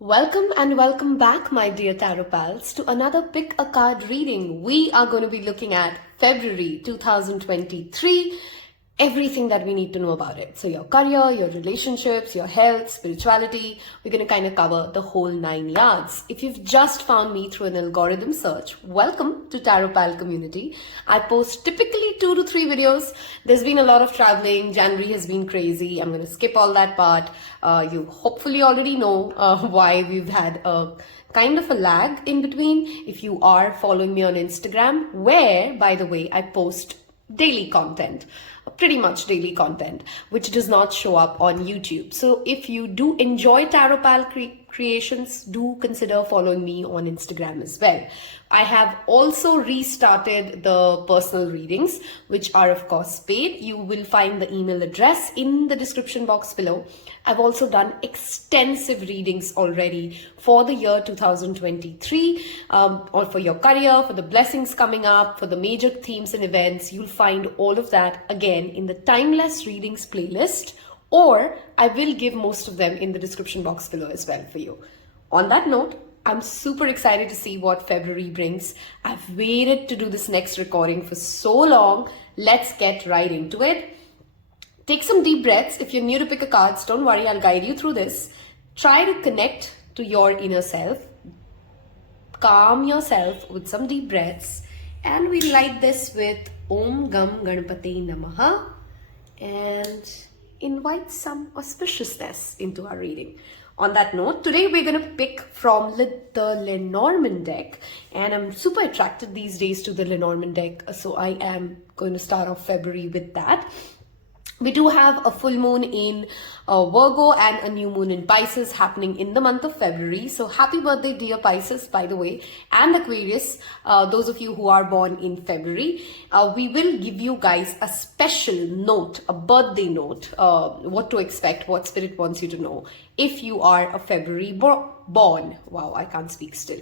Welcome and welcome back, my dear Tarot Pals, to another Pick a Card reading. We are going to be looking at February 2023, everything that we need to know about it. So your career, your relationships, your health, spirituality, we're going to kind of cover the whole 9 yards. If you've just found me through an algorithm search, welcome to Tarot Pal community. I post typically 2 to 3 videos. There's been a lot of traveling. January has been crazy. I'm going to skip all that part. You hopefully already know why we've had a kind of a lag in between. If you are following me on Instagram, where, by the way, I post daily content, pretty much daily content, which does not show up on YouTube. So if you do enjoy Tarot Pal creations, do consider following me on Instagram as well. I have also restarted the personal readings, which are of course paid. You will find the email address in the description box below. I've also done extensive readings already for the year 2023, or for your career, for the blessings coming up, for the major themes and events. You'll find all of that again in the Timeless Readings playlist, or I will give most of them in the description box below as well for you. On that note, I'm super excited to see what February brings. I've waited to do this next recording for so long. Let's get right into it. Take some deep breaths. If you're new to Pick a Cards, don't worry, I'll guide you through this. Try to connect to your inner self. Calm yourself with some deep breaths. And we light this with Om Gam Ganapate Namaha and invite some auspiciousness into our reading. On that note, today we're going to pick from the Lenormand deck, and I'm super attracted these days to the Lenormand deck, so I am going to start off February with that. We do have a full moon in Virgo and a new moon in Pisces happening in the month of February. So happy birthday, dear Pisces, by the way, and Aquarius, those of you who are born in February. We will give you guys a special note, a birthday note, what to expect, what spirit wants you to know if you are a February born. Wow, I can't speak still.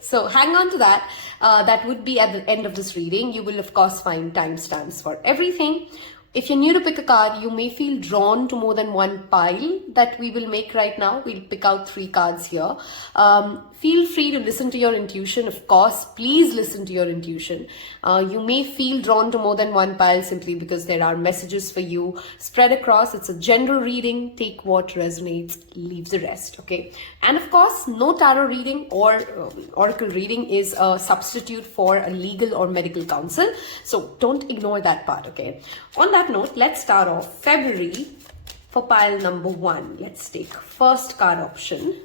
So hang on to that. That would be at the end of this reading. You will, of course, find timestamps for everything. If you're new to Pick a Card, you may feel drawn to more than one pile that we will make right now. We'll pick out 3 cards here. Feel free to listen to your intuition. Of course, please listen to your intuition. You may feel drawn to more than one pile simply because there are messages for you spread across. It's a general reading. Take what resonates, leave the rest, okay? And of course, no tarot reading or oracle reading is a substitute for a legal or medical counsel. So don't ignore that part, okay? On that note, let's start off February for pile number 1. Let's take first card option.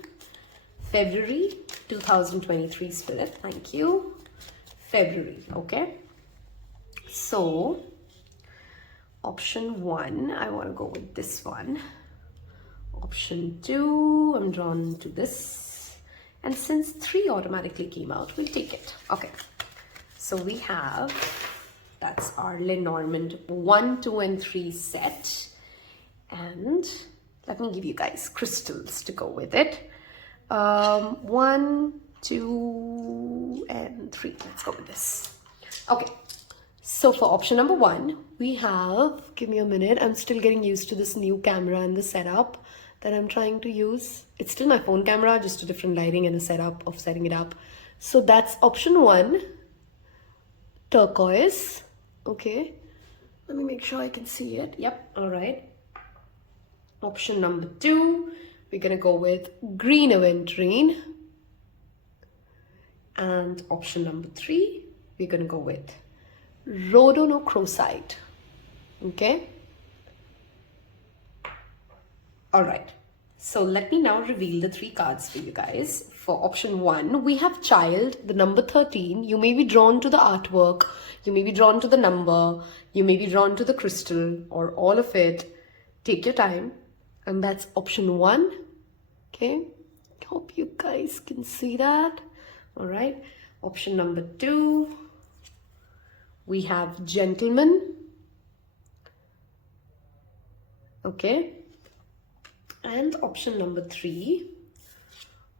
February 2023 spirit. Thank you. February. Okay. So option 1, I want to go with this one. Option 2, I'm drawn to this. And since 3 automatically came out, we'll take it. Okay. So we have, that's our Lenormand 1, 2, and 3 set. And let me give you guys crystals to go with it. 1, 2, and 3. Let's go with this. Okay. So for option number 1, we have, give me a minute. I'm still getting used to this new camera and the setup that I'm trying to use. It's still my phone camera, just a different lighting and a setup of setting it up. So that's option 1, turquoise. Okay, let me make sure I can see it. Yep, all right. Option number 2, we're gonna go with green Aventurine. And option number 3, we're gonna go with Rhodochrosite. Okay. All right. So let me now reveal the 3 cards for you guys. For option 1, we have Child, the number 13. You may be drawn to the artwork. You may be drawn to the number. You may be drawn to the crystal or all of it. Take your time. And that's option 1. Okay. Hope you guys can see that. All right. Option number 2. We have Gentleman. Okay. And option number 3,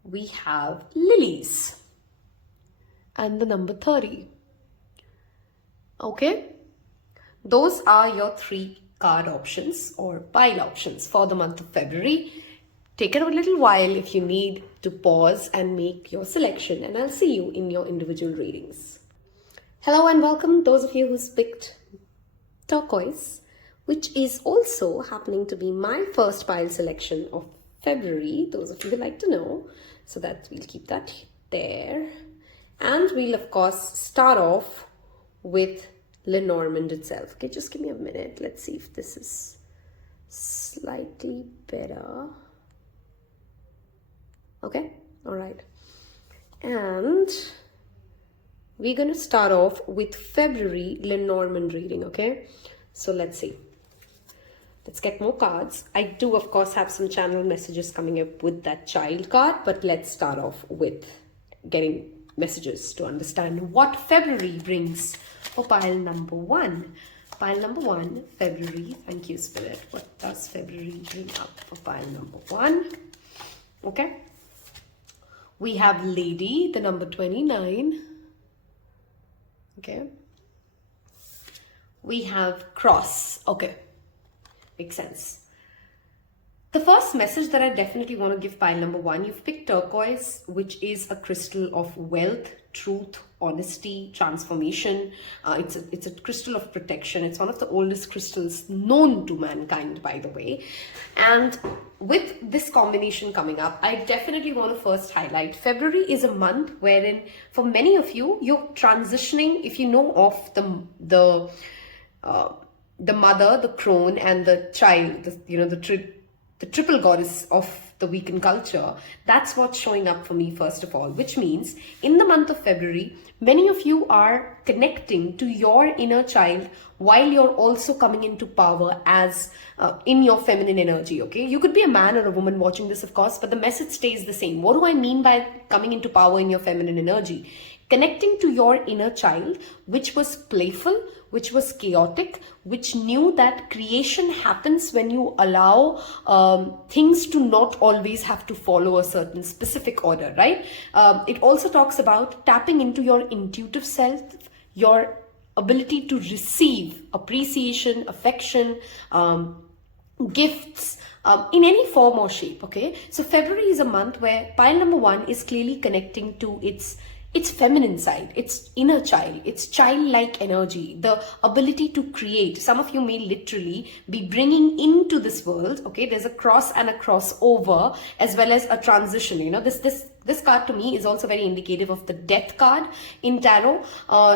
we have Lilies and the number 30. Okay, those are your 3 card options or pile options for the month of February. take a little while if you need to pause and make your selection, and I'll see you in your individual readings. Hello and welcome those of you who's picked turquoise, which is also happening to be my first pile selection of February. Those of you who like to know, so that we'll keep that there. And we'll of course start off with Lenormand itself. Okay, just give me a minute. Let's see if this is slightly better. Okay, all right. And we're going to start off with February Lenormand reading, okay? So let's see. Let's get more cards. I do, of course, have some channel messages coming up with that child card, but let's start off with getting messages to understand what February brings for pile number 1. Pile number 1, February. Thank you, Spirit. What does February bring up for pile number 1? Okay. We have Lady, the number 29. Okay. We have Cross. Okay. Makes sense. The first message that I definitely want to give pile number 1, you've picked turquoise, which is a crystal of wealth, truth, honesty, transformation. It's a crystal of protection. It's one of the oldest crystals known to mankind, by the way. And with this combination coming up, I definitely want to first highlight February is a month wherein for many of you, you're transitioning, if you know of the mother, the crone, and the child, the triple goddess of the Wiccan culture. That's what's showing up for me first of all, which means in the month of February, many of you are connecting to your inner child while you're also coming into power as in your feminine energy, okay? You could be a man or a woman watching this, of course, but the message stays the same. What do I mean by coming into power in your feminine energy? Connecting to your inner child, which was playful, which was chaotic, which knew that creation happens when you allow things to not always have to follow a certain specific order, right? It also talks about tapping into your intuitive self, your ability to receive appreciation, affection, gifts, in any form or shape, okay? So February is a month where pile number 1 is clearly connecting to its feminine side, its inner child, its childlike energy, the ability to create. Some of you may literally be bringing into this world, okay? There's a cross and a crossover as well as a transition. You know, this card to me is also very indicative of the death card in tarot.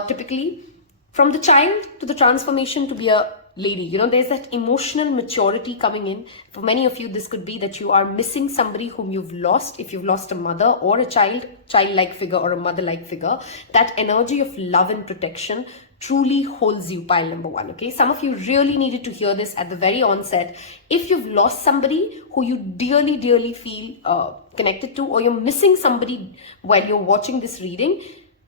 Typically, from the child to the transformation to be a lady, you know, there's that emotional maturity coming in. For many of you, this could be that you are missing somebody whom you've lost. If you've lost a mother or a childlike figure or a mother-like figure, that energy of love and protection truly holds you, pile number 1, okay? Some of you really needed to hear this at the very onset. If you've lost somebody who you dearly, dearly feel connected to, or you're missing somebody while you're watching this reading,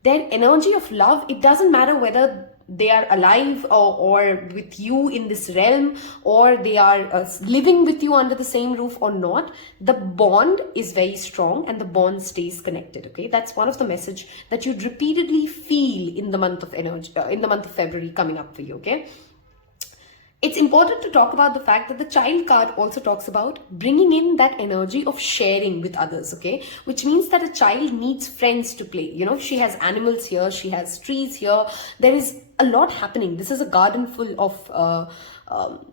their energy of love, it doesn't matter whether they are alive or with you in this realm, or they are living with you under the same roof or not, the bond is very strong and the bond stays connected, okay? That's one of the message that you'd repeatedly feel in the month of in the month of February coming up for you, okay? It's important to talk about the fact that the child card also talks about bringing in that energy of sharing with others, okay? Which means that a child needs friends to play. You know, she has animals here, she has trees here. There is a lot happening. This is a garden full of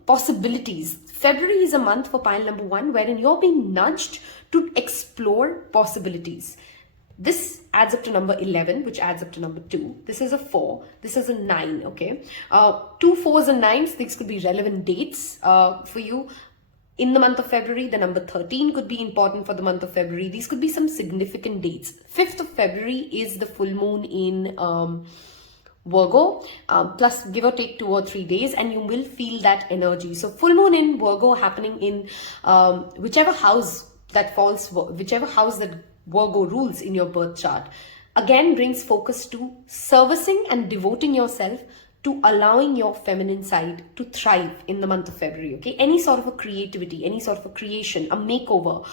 possibilities. February is a month for pile number 1 wherein you're being nudged to explore possibilities. This adds up to number 11, which adds up to number 2. This is a 4. This is a 9, okay? 2 4s and 9s, these could be relevant dates for you. In the month of February, the number 13 could be important for the month of February. These could be some significant dates. 5th of February is the full moon in Virgo, plus give or take 2 or 3 days, and you will feel that energy. So full moon in Virgo happening in whichever house that falls, whichever house that Virgo rules in your birth chart, again brings focus to servicing and devoting yourself to allowing your feminine side to thrive in the month of February, okay? Any sort of a creativity, any sort of a creation, a makeover,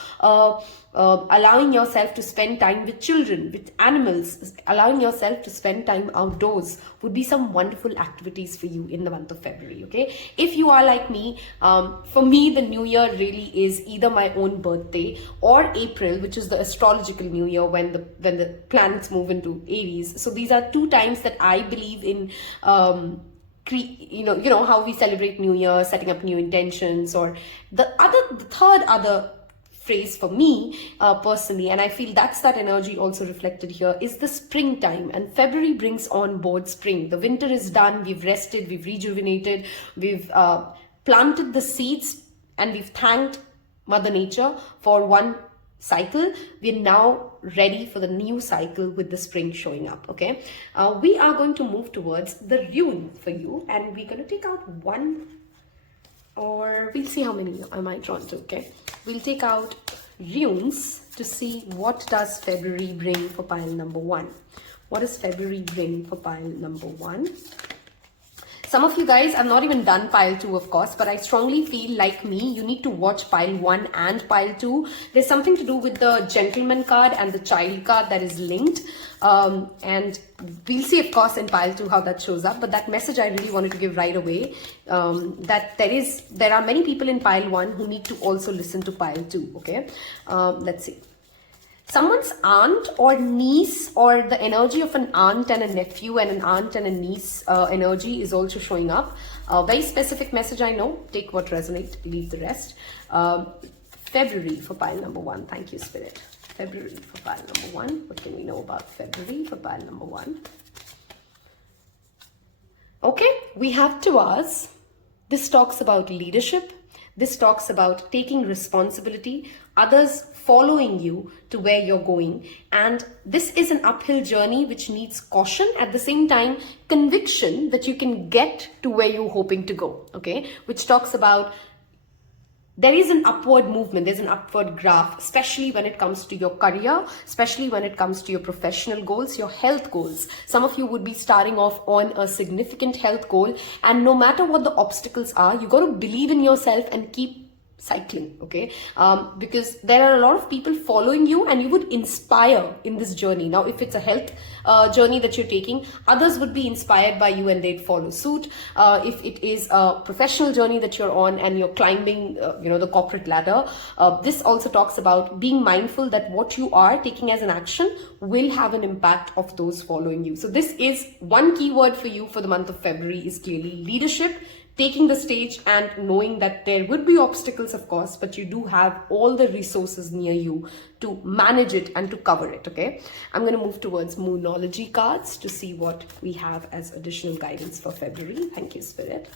allowing yourself to spend time with children, with animals, allowing yourself to spend time outdoors would be some wonderful activities for you in the month of February, okay? If you are like me, for me, the new year really is either my own birthday or April, which is the astrological new year when the planets move into Aries. So these are two times that I believe in, you know how we celebrate New Year, setting up new intentions, or the third phrase for me personally, and I feel that's that energy also reflected here, is the springtime. And February brings on board spring. The winter is done, we've rested, we've rejuvenated, we've planted the seeds, and we've thanked Mother Nature for one cycle. We're now ready for the new cycle with the spring showing up, okay? We are going to move towards the rune for you, and we're going to take out one, or we'll see how many I might draw to, okay? We'll take out runes to see what does February bring for pile number 1. What does February bring for pile number 1? Some of you guys, I've not even done pile 2, of course, but I strongly feel, like me, you need to watch pile 1 and pile 2. There's something to do with the gentleman card and the child card that is linked. And we'll see, of course, in pile 2 how that shows up. But that message I really wanted to give right away, that there are many people in pile 1 who need to also listen to pile 2, okay? Let's see. Someone's aunt or niece, or the energy of an aunt and a nephew and an aunt and a niece energy is also showing up. Very specific message, I know. Take what resonates, leave the rest. February for pile number 1. Thank you, Spirit. February for pile number 1. What can we know about February for pile number 1? Okay, we have Turquoise. This talks about leadership. This talks about taking responsibility, others following you to where you're going. And this is an uphill journey which needs caution, at the same time conviction that you can get to where you're hoping to go, okay? Which talks about there is an upward movement, there's an upward graph, especially when it comes to your career, especially when it comes to your professional goals, your health goals. Some of you would be starting off on a significant health goal, and no matter what the obstacles are, you got to believe in yourself and keep cycling, okay? Because there are a lot of people following you, and you would inspire in this journey. Now, if it's a health journey that you're taking, others would be inspired by you and they'd follow suit. If it is a professional journey that you're on and you're climbing, the corporate ladder, this also talks about being mindful that what you are taking as an action will have an impact of those following you. So this is one keyword for you for the month of February, is clearly leadership, taking the stage and knowing that there would be obstacles, of course, but you do have all the resources near you to manage it and to cover it, okay? I'm going to move towards Moonology cards to see what we have as additional guidance for February. Thank you, Spirit.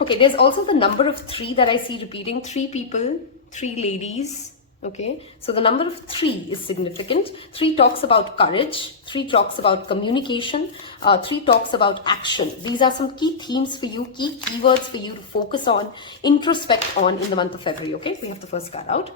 Okay, there's also the number of 3 that I see repeating. 3 people, 3 ladies. Okay, so the number of 3 is significant. 3 talks about courage, 3 talks about communication, 3 talks about action. These are some key themes for you, key keywords for you to focus on, introspect on in the month of February. Okay, we have the first card out.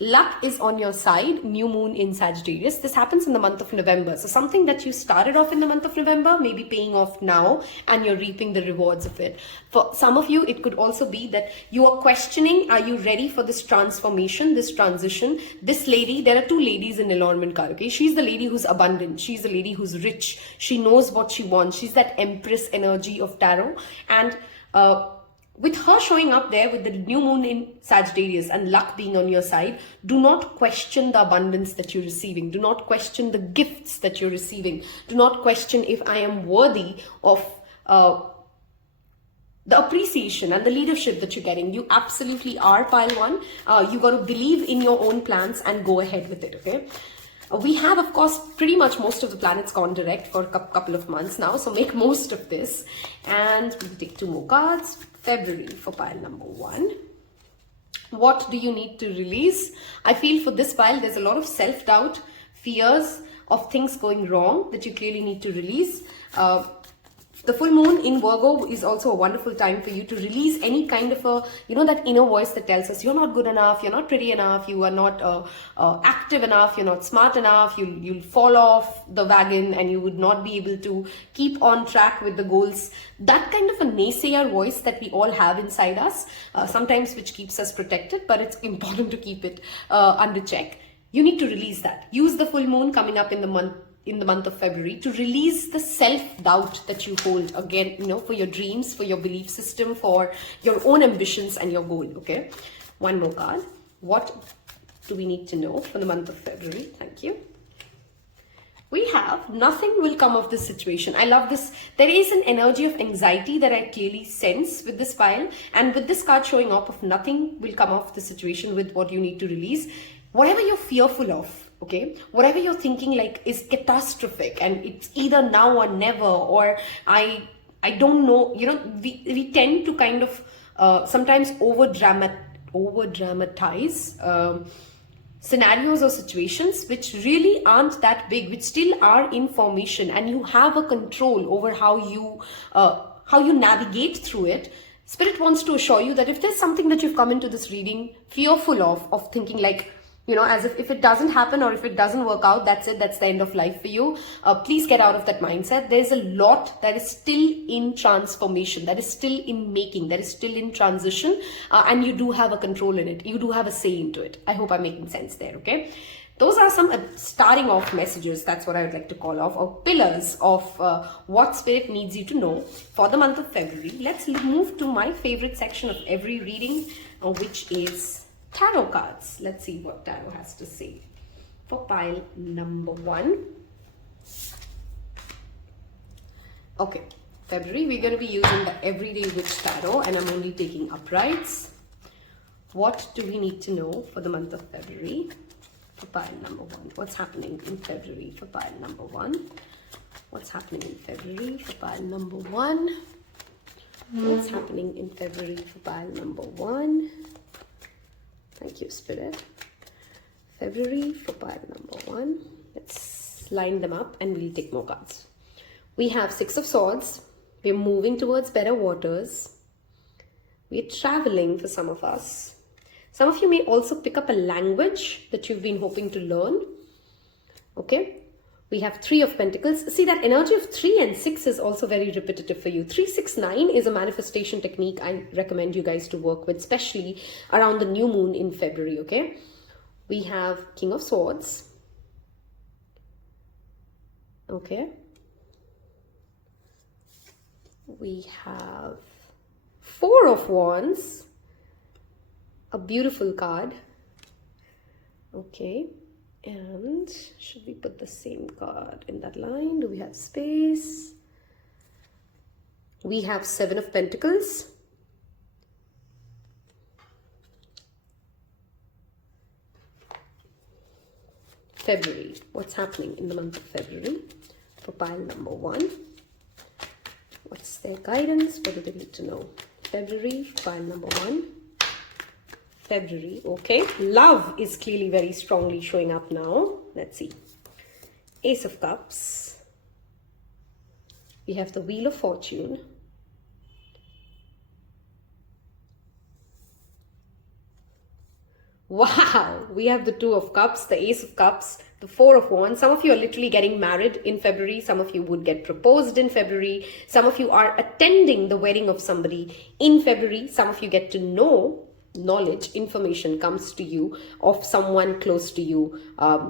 Luck is on your side, new moon in Sagittarius. This happens in the month of November. So something that you started off in the month of November may be paying off now, and you're reaping the rewards of it. For some of you, it could also be that you are questioning, are you ready for this transformation, this transition? This lady, there are 2 ladies in Allurement card, okay? She's the lady who's abundant. She's the lady who's rich. She knows what she wants. She's that Empress energy of tarot. And with her showing up there with the new moon in Sagittarius and luck being on your side, do not question the abundance that you're receiving. Do not question the gifts that you're receiving. Do not question if I am worthy of the appreciation and the leadership that you're getting. You absolutely are, pile 1. You got to believe in your own plans and go ahead with it, okay? We have, of course, pretty much most of the planets gone direct for a couple of months now, so make most of this. And we'll take 2 more cards. February for pile number 1. What do you need to release? I feel for this pile, there's a lot of self-doubt, fears of things going wrong that you clearly need to release. The full moon in Virgo is also a wonderful time for you to release any kind of a, that inner voice that tells us you're not good enough, you're not pretty enough, you are not active enough, you're not smart enough, you'll fall off the wagon and you would not be able to keep on track with the goals. That kind of a naysayer voice that we all have inside us, sometimes which keeps us protected, but it's important to keep it under check. You need to release that. Use the full moon coming up in the month of February to release the self-doubt that you hold again, for your dreams, for your belief system, for your own ambitions and your goal. Okay, one more card. What do we need to know for the month of February? Thank you. We have nothing will come of this situation. I love this. There is an energy of anxiety that I clearly sense with this pile, and with this card showing up of nothing will come of the situation with what you need to release. Whatever you're fearful of, okay, whatever you're thinking like is catastrophic and it's either now or never, or I don't know, we tend to kind of sometimes over dramatize scenarios or situations which really aren't that big, which still are information, and you have a control over how you navigate through it. Spirit wants to assure you that if there's something that you've come into this reading fearful of thinking like, as if it doesn't happen or if it doesn't work out, that's it, that's the end of life for you. Please get out of that mindset. There's a lot that is still in transformation, that is still in making, that is still in transition, and you do have a control in it. You do have a say into it. I hope I'm making sense there, okay? Those are some starting off messages, that's what I would like to call off, or pillars of what Spirit needs you to know for the month of February. Let's move to my favorite section of every reading, which is tarot cards. Let's see what tarot has to say for pile number 1. Okay, February, we're going to be using the Everyday Witch Tarot, and I'm only taking uprights. What do we need to know for the month of February for pile number 1? What's happening in February for pile number 1? What's happening in February for pile number 1? What's happening in February for pile number 1? Thank you, Spirit. February for pile number 1. Let's line them up and we'll take more cards. We have 6 of Swords. We're moving towards better waters. We're traveling for some of us. Some of you may also pick up a language that you've been hoping to learn. Okay. We have 3 of Pentacles. See, that energy of 3 and 6 is also very repetitive for you. 369 is a manifestation technique I recommend you guys to work with, especially around the new moon in February, okay? We have King of Swords. Okay. We have 4 of Wands. A beautiful card. Okay. And should we put the same card in that line? Do we have space? We have 7 of Pentacles. February. What's happening in the month of February for pile number 1? What's their guidance? What do they need to know? February, pile number 1. February, okay. Love is clearly very strongly showing up now. Let's see. Ace of Cups. We have the Wheel of Fortune. Wow, we have the 2 of Cups, the Ace of Cups, the 4 of Wands. Some of you are literally getting married in February. Some of you would get proposed in February. Some of you are attending the wedding of somebody in February. Some of you get to know, knowledge, information comes to you of someone close to you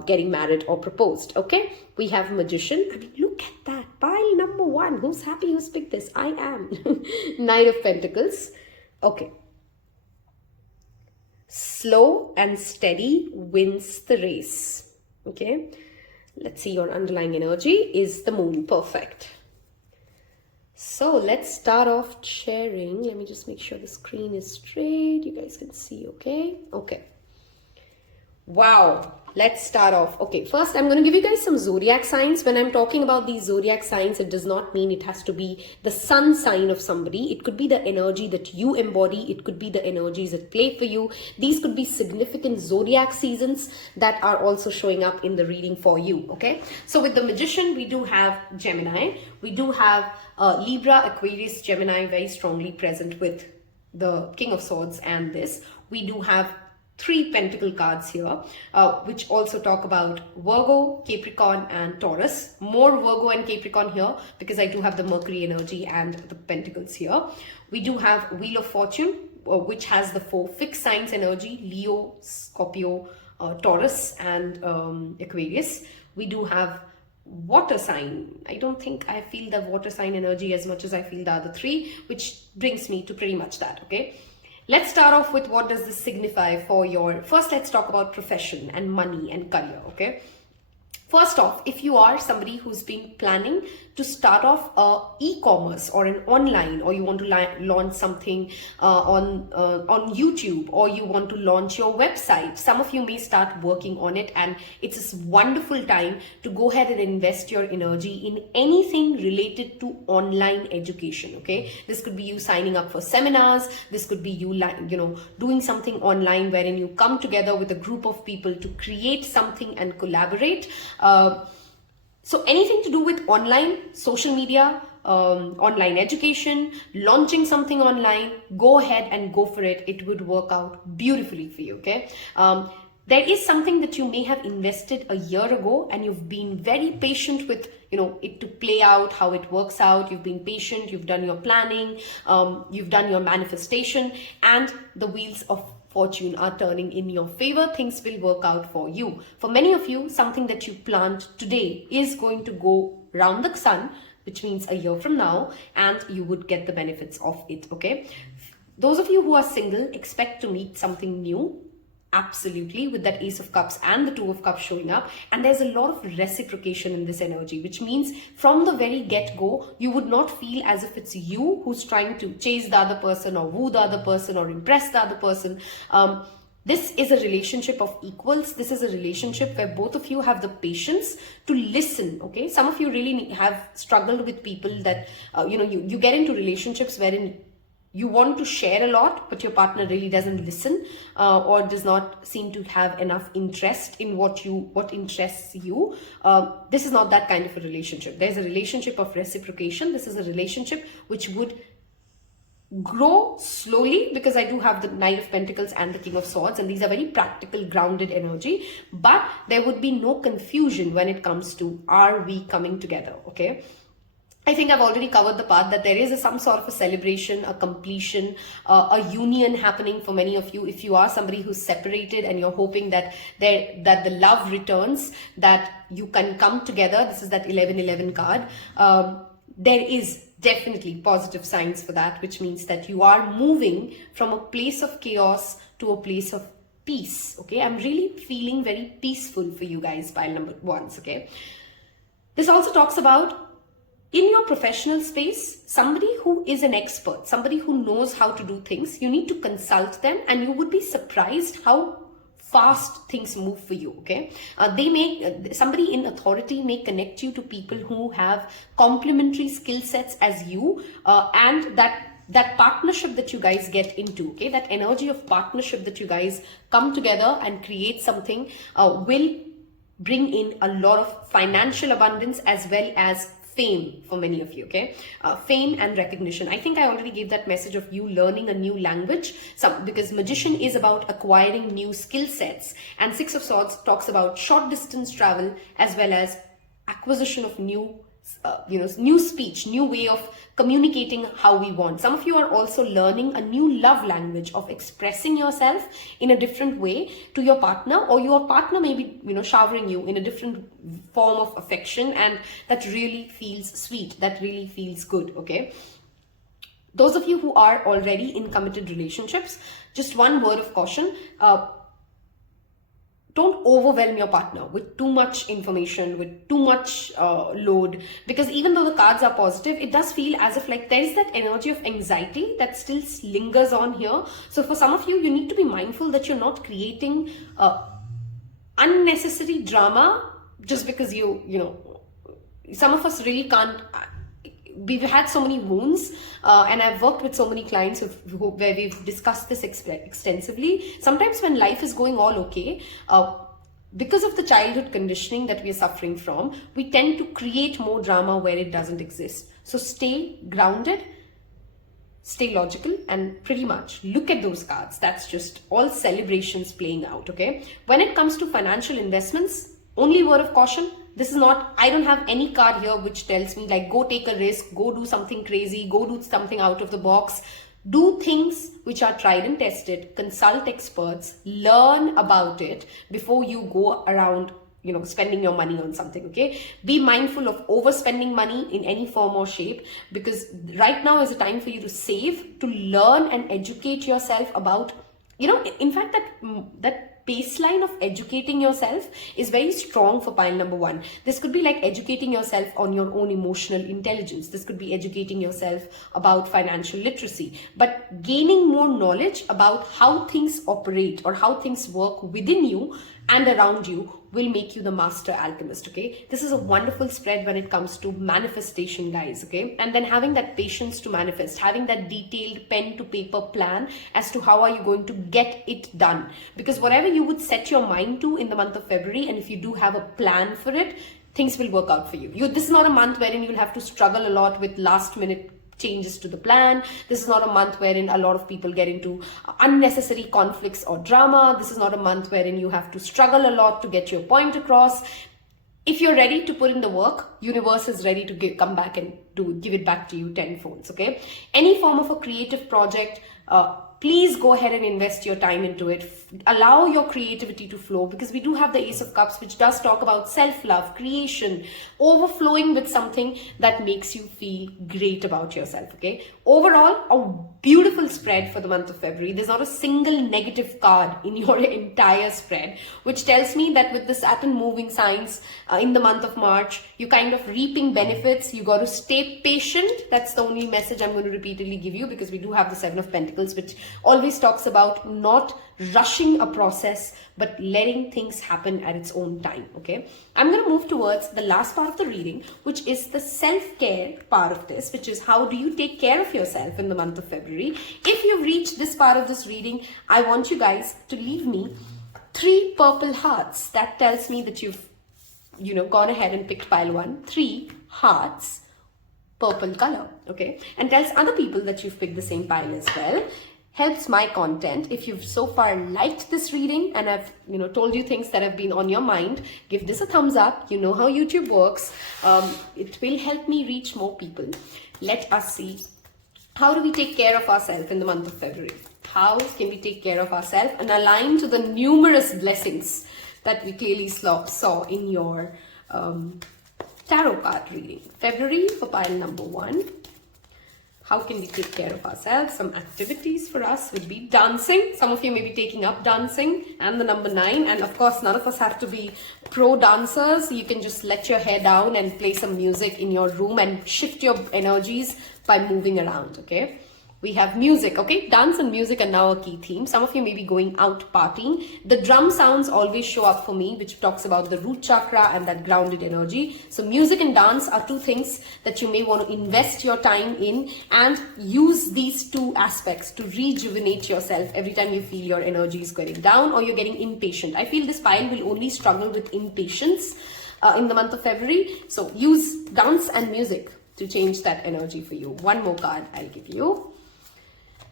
getting married or proposed. Okay, we have Magician. I mean, look at that. Pile number 1. Who's happy? Who's picked this? I am. Knight of Pentacles. Okay. Slow and steady wins the race. Okay, let's see your underlying energy is the Moon. Perfect. So let's start off sharing. Let me just make sure the screen is straight. You guys can see, okay? Okay. Wow. let's start off. Okay, first I'm going to give you guys some zodiac signs. When I'm talking about these zodiac signs, it does not mean it has to be the sun sign of somebody. It could be the energy that you embody. It could be the energies that play for you. These could be significant zodiac seasons that are also showing up in the reading for you. Okay, so with the Magician, we do have Gemini. We do have Libra, Aquarius, Gemini very strongly present with the King of Swords and this. We do have 3 pentacle cards here, which also talk about Virgo, Capricorn and Taurus. More Virgo and Capricorn here because I do have the Mercury energy and the pentacles here. We do have Wheel of Fortune, which has the 4 fixed signs energy, Leo, Scorpio, Taurus and Aquarius. We do have water sign. I don't think I feel the water sign energy as much as I feel the other 3, which brings me to pretty much that. Okay, let's start off with what does this signify for your, first let's talk about profession and money and career. Okay, first off, if you are somebody who's been planning to start off e-commerce or an online, or you want to launch something on YouTube, or you want to launch your website, some of you may start working on it, and it's a wonderful time to go ahead and invest your energy in anything related to online education. Okay, this could be you signing up for seminars. This could be you doing something online wherein you come together with a group of people to create something and collaborate. So anything to do with online, social media, online education, launching something online, go ahead and go for it. It would work out beautifully for you. Okay. There is something that you may have invested a year ago and you've been very patient with, it to play out, how it works out. You've been patient, you've done your planning, you've done your manifestation, and the wheels of fortune are turning in your favor. Things will work out for you. For many of you, something that you plant today is going to go round the sun, which means a year from now, and you would get the benefits of it. Okay, those of you who are single, expect to meet something new. Absolutely, with that Ace of Cups and the 2 of Cups showing up, and there's a lot of reciprocation in this energy, which means from the very get-go you would not feel as if it's you who's trying to chase the other person or woo the other person or impress the other person. This is a relationship of equals. This is a relationship where both of you have the patience to listen. Okay, some of you really have struggled with people that you get into relationships wherein you want to share a lot, but your partner really doesn't listen, or does not seem to have enough interest in what interests you. This is not that kind of a relationship. There's a relationship of reciprocation. This is a relationship which would grow slowly, because I do have the Knight of Pentacles and the King of Swords, and these are very practical, grounded energy, but there would be no confusion when it comes to, are we coming together? Okay, I think I've already covered the part that there is some sort of a celebration, a completion, a union happening for many of you. If you are somebody who's separated and you're hoping that the love returns, that you can come together, this is that 1111 card. There is definitely positive signs for that, which means that you are moving from a place of chaos to a place of peace. Okay, I'm really feeling very peaceful for you guys, pile number 1s. Okay, this also talks about, in your professional space, somebody who is an expert, somebody who knows how to do things, you need to consult them, and you would be surprised how fast things move for you. Okay, somebody in authority may connect you to people who have complementary skill sets as you, and that partnership that you guys get into, okay, that energy of partnership that you guys come together and create something, will bring in a lot of financial abundance as well as fame for many of you. Okay, fame and recognition. I think I already gave that message of you learning a new language, because Magician is about acquiring new skill sets, and 6 of Swords talks about short distance travel as well as acquisition of new new speech, new way of communicating how we want. Some of you are also learning a new love language of expressing yourself in a different way to your partner, or your partner may be showering you in a different form of affection, and that really feels sweet, that really feels good. Okay, those of you who are already in committed relationships, just one word of caution. Don't overwhelm your partner with too much information, with too much load, because even though the cards are positive, it does feel as if like there is that energy of anxiety that still lingers on here. So for some of you, you need to be mindful that you're not creating unnecessary unnecessary drama just because you know, some of us really can't. We've had so many wounds, and I've worked with so many clients where we've discussed this extensively. Sometimes when life is going all okay, because of the childhood conditioning that we are suffering from, we tend to create more drama where it doesn't exist. So stay grounded, stay logical, and pretty much look at those cards. That's just all celebrations playing out, okay? When it comes to financial investments, only word of caution, this is not, I don't have any card here which tells me like, go take a risk, go do something crazy, go do something out of the box. Do things which are tried and tested, consult experts, learn about it before you go around, you know, spending your money on something, okay? Be mindful of overspending money in any form or shape, because right now is a time for you to save, to learn and educate yourself about, you know, in fact, that baseline of educating yourself is very strong for pile number 1. This could be like educating yourself on your own emotional intelligence. This could be educating yourself about financial literacy, but gaining more knowledge about how things operate or how things work within you and around you will make you the master alchemist, okay? This is a wonderful spread when it comes to manifestation, guys, okay? And then having that patience to manifest, having that detailed pen to paper plan as to how are you going to get it done. Because whatever you would set your mind to in the month of February, and if you do have a plan for it, things will work out for you. This is not a month wherein you'll have to struggle a lot with last minute changes to the plan. This is not a month wherein a lot of people get into unnecessary conflicts or drama. This is not a month wherein you have to struggle a lot to get your point across. If you're ready to put in the work, universe is ready to come back and give it back to you tenfold, okay? Any form of a creative project, please go ahead and invest your time into it. Allow your creativity to flow, because we do have the Ace of Cups, which does talk about self-love, creation, overflowing with something that makes you feel great about yourself, okay? Overall, a beautiful spread for the month of February. There's not a single negative card in your entire spread, which tells me that with the Saturn moving signs in the month of March, you're kind of reaping benefits. You got to stay patient. That's the only message I'm going to repeatedly give you, because we do have the Seven of Pentacles, which always talks about not rushing a process, but letting things happen at its own time, okay? I'm going to move towards the last part of the reading, which is the self-care part of this, which is how do you take care of yourself in the month of February. If you've reached this part of this reading, I want you guys to leave me 3 purple hearts. That tells me that you've, you know, gone ahead and picked pile 1. 3 hearts, purple color, okay? And tells other people that you've picked the same pile as well. Helps my content. If you've so far liked this reading and I've, you know, told you things that have been on your mind, give this a thumbs up. You know how YouTube works. It will help me reach more people. Let us see, how do we take care of ourselves in the month of February? How can we take care of ourselves and align to the numerous blessings that we clearly saw in your tarot card reading? February for pile number 1. How can we take care of ourselves? Some activities for us would be dancing. Some of you may be taking up dancing, and the number 9. And of course, none of us have to be pro dancers. You can just let your hair down and play some music in your room and shift your energies by moving around, okay? We have music, okay? Dance and music are now a key theme. Some of you may be going out partying. The drum sounds always show up for me, which talks about the root chakra and that grounded energy. So music and dance are 2 things that you may want to invest your time in, and use these 2 aspects to rejuvenate yourself every time you feel your energy is going down or you're getting impatient. I feel this pile will only struggle with impatience in the month of February. So use dance and music to change that energy for you. 1 more card I'll give you.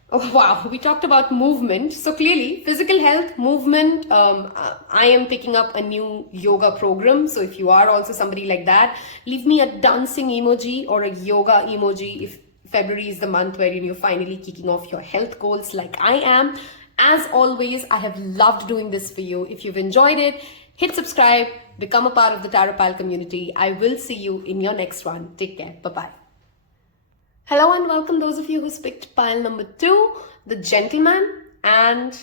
Oh, wow, we talked about movement. So clearly, physical health, movement. I am picking up a new yoga program. So if you are also somebody like that, leave me a dancing emoji or a yoga emoji if February is the month where you're finally kicking off your health goals like I am. As always, I have loved doing this for you. If you've enjoyed it, hit subscribe, become a part of the Taropal community. I will see you in your next one. Take care. Bye-bye. Hello and welcome those of you who picked pile number 2, the Gentleman and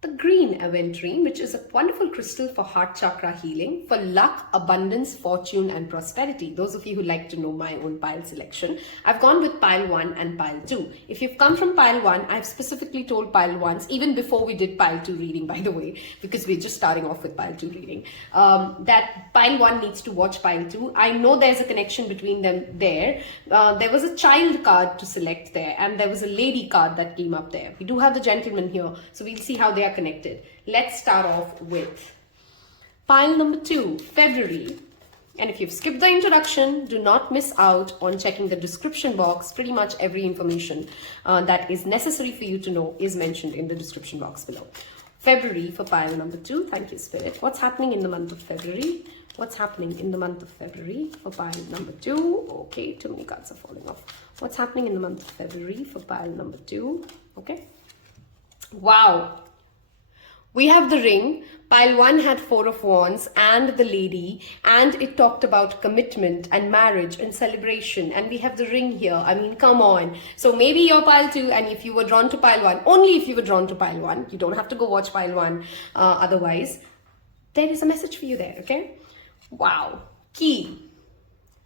the green Aventurine, which is a wonderful crystal for heart chakra healing, for luck, abundance, fortune, and prosperity. Those of you who like to know my own pile selection, I've gone with pile 1 and pile 2. If you've come from pile 1, I've specifically told pile 1s, even before we did pile 2 reading, by the way, because we're just starting off with pile 2 reading, that pile 1 needs to watch pile 2. I know there's a connection between them there. There was a child card to select there, and there was a lady card that came up there. We do have the gentleman here, so we'll see how they are connected. Let's start off with pile number 2, February. And if you've skipped the introduction, do not miss out on checking the description box. Pretty much every information that is necessary for you to know is mentioned in the description box below. February for pile number 2. Thank you, Spirit. What's happening in the month of February? What's happening in the month of February for pile number 2? Okay, too many cards are falling off. What's happening in the month of February for pile number 2? Okay. Wow. We have the ring. Pile 1 had 4 of wands and the lady, and it talked about commitment and marriage and celebration, and we have the ring here. I mean, come on. So maybe you're pile 2, and if you were drawn to pile 1, only if you were drawn to pile 1, you don't have to go watch pile 1 otherwise, there is a message for you there, okay? Wow. Key.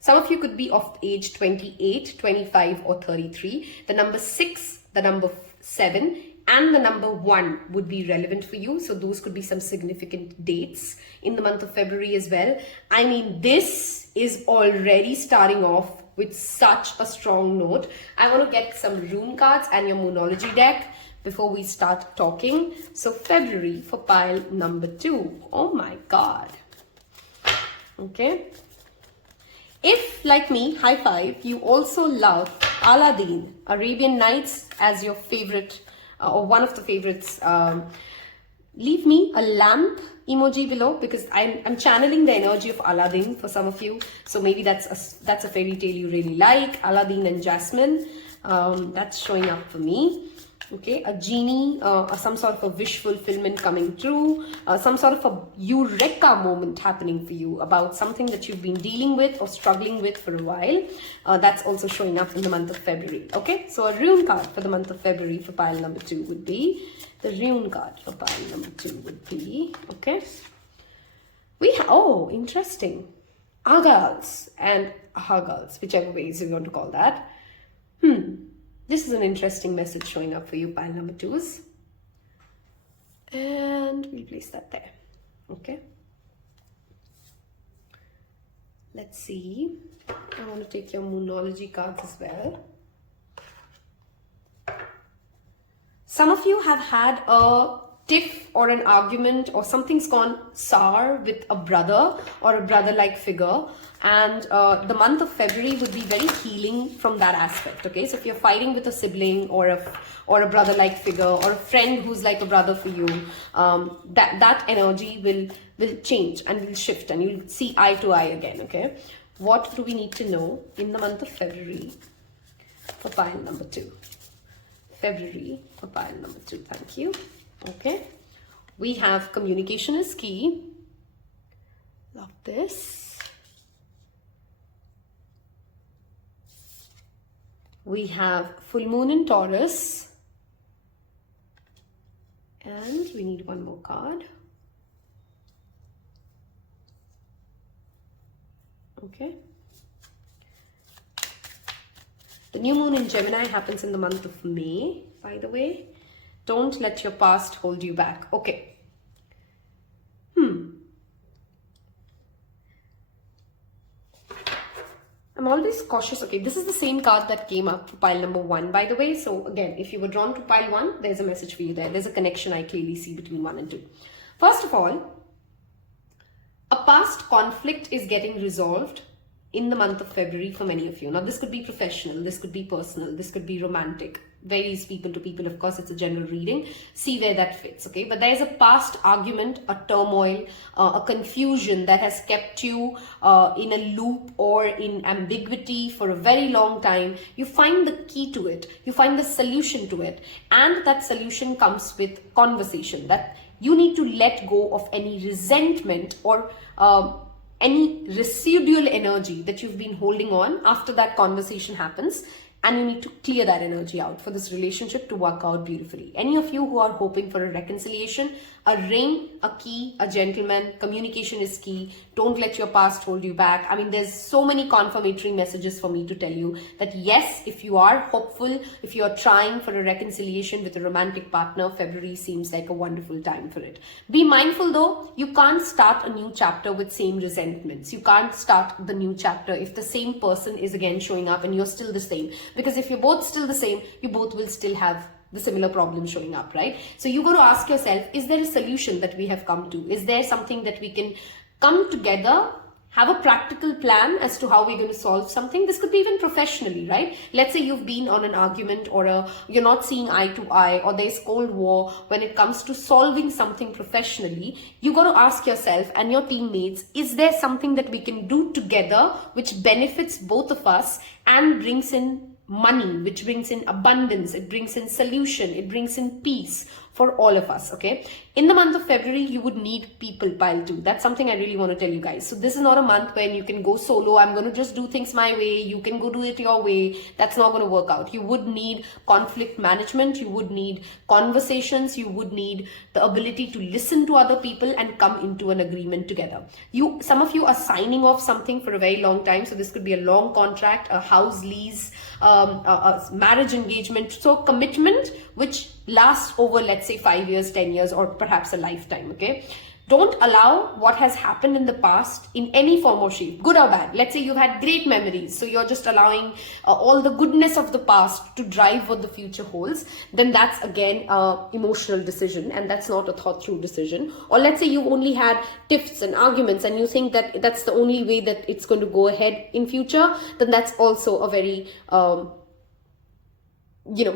Some of you could be of age 28, 25 or 33. The number 6, the number 7 and the number 1 would be relevant for you. So those could be some significant dates in the month of February as well. I mean, this is already starting off with such a strong note. I want to get some rune cards and your Moonology deck before we start talking. So February for pile number 2. Oh my God. Okay. If, like me, high five, you also love Aladdin, Arabian Nights as your favorite or one of the favorites, leave me a lamp emoji below, because I'm channeling the energy of Aladdin for some of you. So maybe that's a fairy tale you really like. Aladdin and Jasmine, that's showing up for me. Okay, a genie, some sort of a wish fulfillment coming true, some sort of a eureka moment happening for you about something that you've been dealing with or struggling with for a while. That's also showing up in the month of February. Okay, so a rune card for the month of February for pile number 2 would be, the rune card for pile number 2 would be, okay, we have, oh, interesting, Argyles and Argyles, whichever ways you want to call that. This is an interesting message showing up for you, pile number 2s. And we'll place that there. Okay. Let's see. I want to take your Moonology cards as well. Some of you have had a tiff or an argument, or something's gone sour with a brother or a brother-like figure, and the month of February would be very healing from that aspect. Okay, so if you're fighting with a sibling or a brother-like figure or a friend who's like a brother for you, that energy will change and will shift, and you'll see eye to eye again. Okay, what do we need to know in the month of February for pile number 2? February for pile number 2. Thank you. Okay, we have communication is key. Love this. We have full moon in Taurus. And we need one more card. Okay. The new moon in Gemini happens in the month of May, by the way. Don't let your past hold you back. Okay. I'm always cautious. Okay, this is the same card that came up for pile number 1, by the way. So again, if you were drawn to pile 1, there's a message for you there. There's a connection I clearly see between 1 and 2. First of all, a past conflict is getting resolved in the month of February for many of you. Now, this could be professional, this could be personal, this could be romantic. Varies people to people, of course, it's a general reading. See where that fits, okay? But there's a past argument, a turmoil, a confusion that has kept you in a loop or in ambiguity for a very long time. You find the key to it, you find the solution to it, and that solution comes with conversation, that you need to let go of any resentment or any residual energy that you've been holding on after that conversation happens. and you need to clear that energy out for this relationship to work out beautifully. Any of you who are hoping for a reconciliation, a ring, a key, a gentleman, communication is key. Don't let your past hold you back. I mean, there's so many confirmatory messages for me to tell you that yes, if you are hopeful, if you are trying for a reconciliation with a romantic partner, February seems like a wonderful time for it. Be mindful though, you can't start a new chapter with same resentments. You can't start the new chapter if the same person is again showing up and you're still the same. Because if you're both still the same, you both will still have the similar problem showing up, right? So you got to ask yourself, is there a solution that we have come to? Is there something that we can come together, have a practical plan as to how we're going to solve something? This could be even professionally, right? Let's say you've been on an argument or you're not seeing eye to eye, or there's Cold War. When it comes to solving something professionally, you got to ask yourself and your teammates, is there something that we can do together which benefits both of us and brings in money, which brings in abundance, it brings in solution, it brings in peace for all of us, okay? In the month of February, you would need people pile too. That's something I really want to tell you guys. So this is not a month when you can go solo. I'm going to just do things my way. You can go do it your way. That's not going to work out. You would need conflict management. You would need conversations. You would need the ability to listen to other people and come into an agreement together. Some of you are signing off something for a very long time. So this could be a long contract, a house lease, a marriage engagement. So commitment, which lasts over, let's say, 5 years, 10 years, or perhaps a lifetime, okay? Don't allow what has happened in the past in any form or shape, good or bad. Let's say you've had great memories, so you're just allowing all the goodness of the past to drive what the future holds. Then that's again an emotional decision, and that's not a thought through decision. Or let's say you only had tiffs and arguments and you think that that's the only way that it's going to go ahead in future, then that's also a very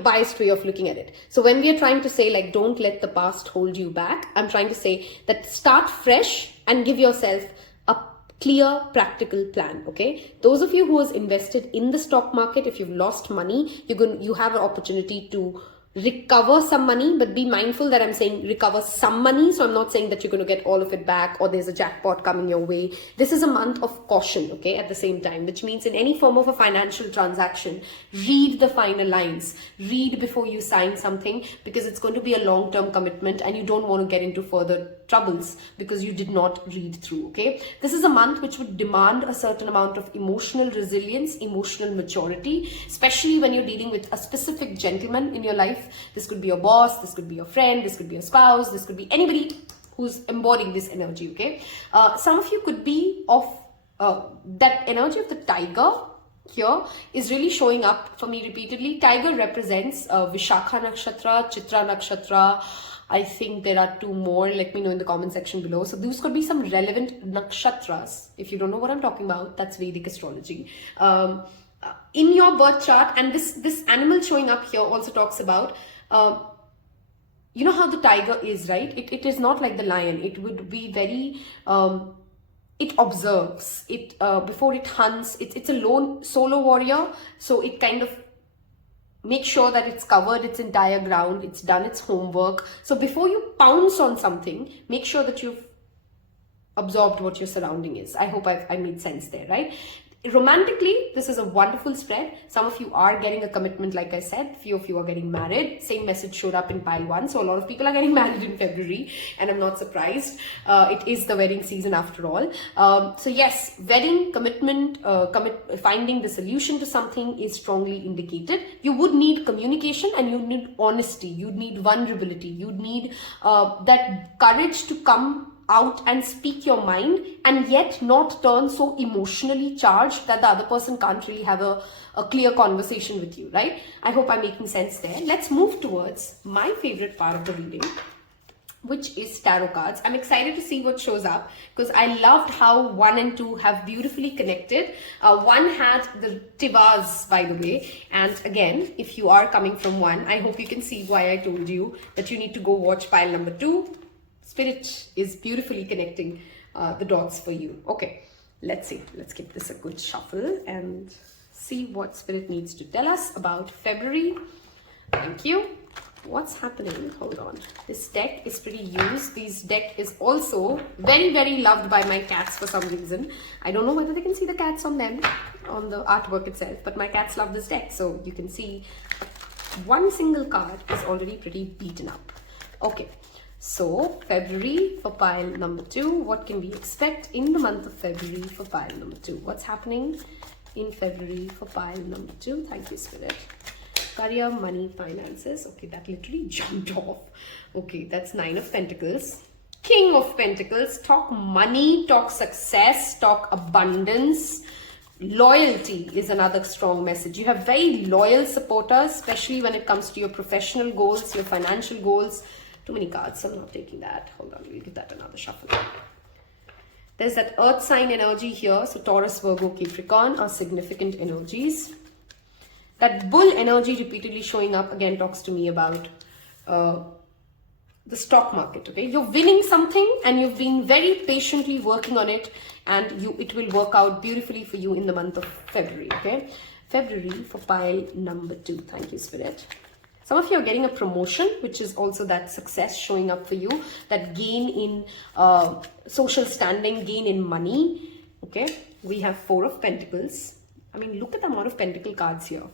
biased way of looking at it. So when we are trying to say, like, don't let the past hold you back, I'm trying to say that start fresh and give yourself a clear, practical plan, okay? Those of you who has invested in the stock market, if you've lost money, you have an opportunity to recover some money, but be mindful that I'm saying recover some money. So I'm not saying that you're going to get all of it back or there's a jackpot coming your way. This is a month of caution, okay, at the same time, which means in any form of a financial transaction, read the finer lines, read before you sign something, because it's going to be a long-term commitment and you don't want to get into further troubles because you did not read through, okay? This is a month which would demand a certain amount of emotional resilience, emotional maturity, especially when you're dealing with a specific gentleman in your life. This could be your boss, this could be your friend, this could be your spouse, this could be anybody who's embodying this energy, okay? Some of you could be of that energy of the tiger here is really showing up for me repeatedly. Tiger represents Vishakha Nakshatra, Chitra Nakshatra. I think there are 2 more. Let me know in the comment section below. So these could be some relevant nakshatras. If you don't know what I'm talking about, that's Vedic astrology. In your birth chart, and this animal showing up here also talks about, you know how the tiger is, right? It is not like the lion. It would be very, it observes, it before it hunts. It's a lone solo warrior. So it kind of make sure that it's covered its entire ground, it's done its homework. So before you pounce on something, make sure that you've absorbed what your surrounding is. I hope I made sense there, right? Romantically, this is a wonderful spread. Some of you are getting a commitment, like I said. Few of you are getting married. Same message showed up in pile 1. So a lot of people are getting married in February, and I'm not surprised. It is the wedding season after all. So yes, wedding, commitment, finding the solution to something is strongly indicated. You would need communication and you need honesty. You'd need vulnerability. You'd need that courage to come out and speak your mind, and yet not turn so emotionally charged that the other person can't really have a clear conversation with you, right? I hope I'm making sense there. Let's move towards my favorite part of the reading, which is tarot cards. I'm excited to see what shows up because I loved how 1 and 2 have beautifully connected. 1 had the Tivas, by the way. And again, if you are coming from 1, I hope you can see why I told you that you need to go watch pile number 2. Spirit is beautifully connecting the dots for you. Okay, let's see. Let's give this a good shuffle and see what Spirit needs to tell us about February. Thank you. What's happening? Hold on. This deck is pretty used. This deck is also very, very loved by my cats for some reason. I don't know whether they can see the cats on them. on the artwork itself, but my cats love this deck. So you can see one single card is already pretty beaten up. Okay, so February for pile number 2. What can we expect in the month of February for pile number 2? What's happening in February for pile number 2? Thank you, Spirit. Career, money, finances. Okay, that literally jumped off. Okay, that's 9 of Pentacles. King of Pentacles. Talk money, talk success, talk abundance. Loyalty is another strong message. You have very loyal supporters, especially when it comes to your professional goals, your financial goals. Too many cards, so I'm not taking that. Hold on, we'll give that another shuffle. There's that earth sign energy here. So Taurus, Virgo, Capricorn are significant energies. That bull energy repeatedly showing up again talks to me about the stock market. Okay, you're winning something and you've been very patiently working on it, and it will work out beautifully for you in the month of February. Okay, February for pile number 2. Thank you, Spirit. Some of you are getting a promotion, which is also that success showing up for you, that gain in social standing, gain in money. Okay, we have 4 of Pentacles. I mean, look at the amount of Pentacle cards here.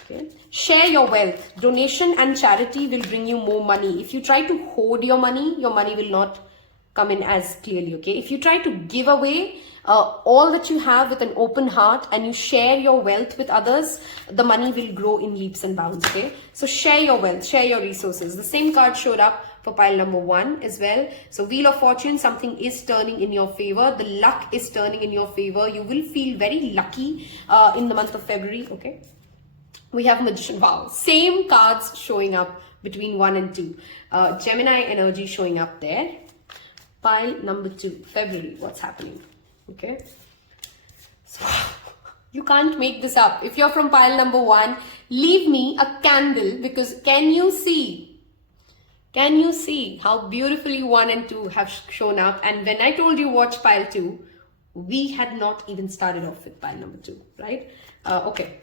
Okay, share your wealth. Donation and charity will bring you more money. If you try to hoard your money will not come in as clearly. Okay, if you try to give away all that you have with an open heart and you share your wealth with others, the money will grow in leaps and bounds. Okay, so share your wealth, share your resources. The same card showed up for pile number 1 as well. So Wheel of Fortune, something is turning in your favor. The luck is turning in your favor. You will feel very lucky in the month of February. Okay, we have Magician. Wow, same cards showing up between 1 and 2. Gemini energy showing up there. Pile number 2, February, what's happening? Okay, so you can't make this up. If you're from pile number 1, leave me a candle, because can you see how beautifully 1 and 2 have shown up? And when I told you watch pile 2, we had not even started off with pile number 2, right? Okay,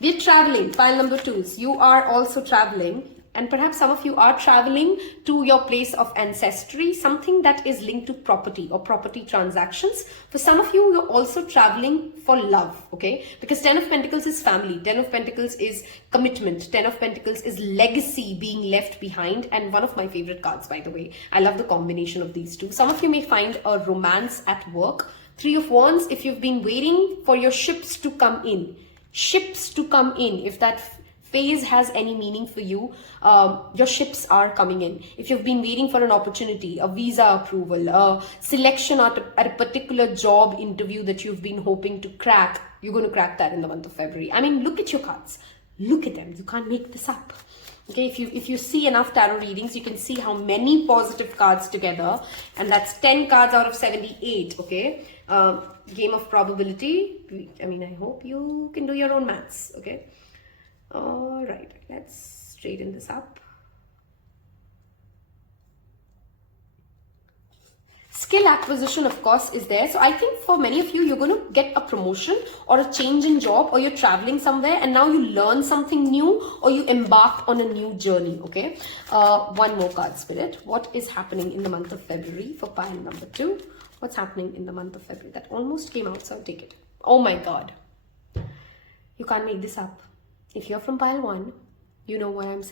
we're traveling. Pile number 2s, you are also traveling. And perhaps some of you are traveling to your place of ancestry, something that is linked to property or property transactions. For some of you, you're also traveling for love, okay? Because 10 of Pentacles is family, 10 of Pentacles is commitment, 10 of Pentacles is legacy being left behind. And one of my favorite cards, by the way. I love the combination of these two. Some of you may find a romance at work. 3 of Wands, if you've been waiting for your ships to come in. If that phase has any meaning for you, your ships are coming in. If you've been waiting for an opportunity, a visa approval, a selection at a particular job interview that you've been hoping to crack, you're going to crack that in the month of February. I mean, look at your cards. Look at them. You can't make this up. Okay, if you see enough tarot readings, you can see how many positive cards together, and that's 10 cards out of 78. Okay, game of probability. I mean, I hope you can do your own maths. Okay. All right, let's straighten this up. Skill acquisition, of course, is there. So I think for many of you, you're going to get a promotion or a change in job, or you're traveling somewhere and now you learn something new, or you embark on a new journey. Okay. One more card, Spirit. What is happening in the month of February for pile number 2? What's happening in the month of February? That almost came out, so I'll take it. Oh my God. You can't make this up. If you're from pile 1, you know why I'm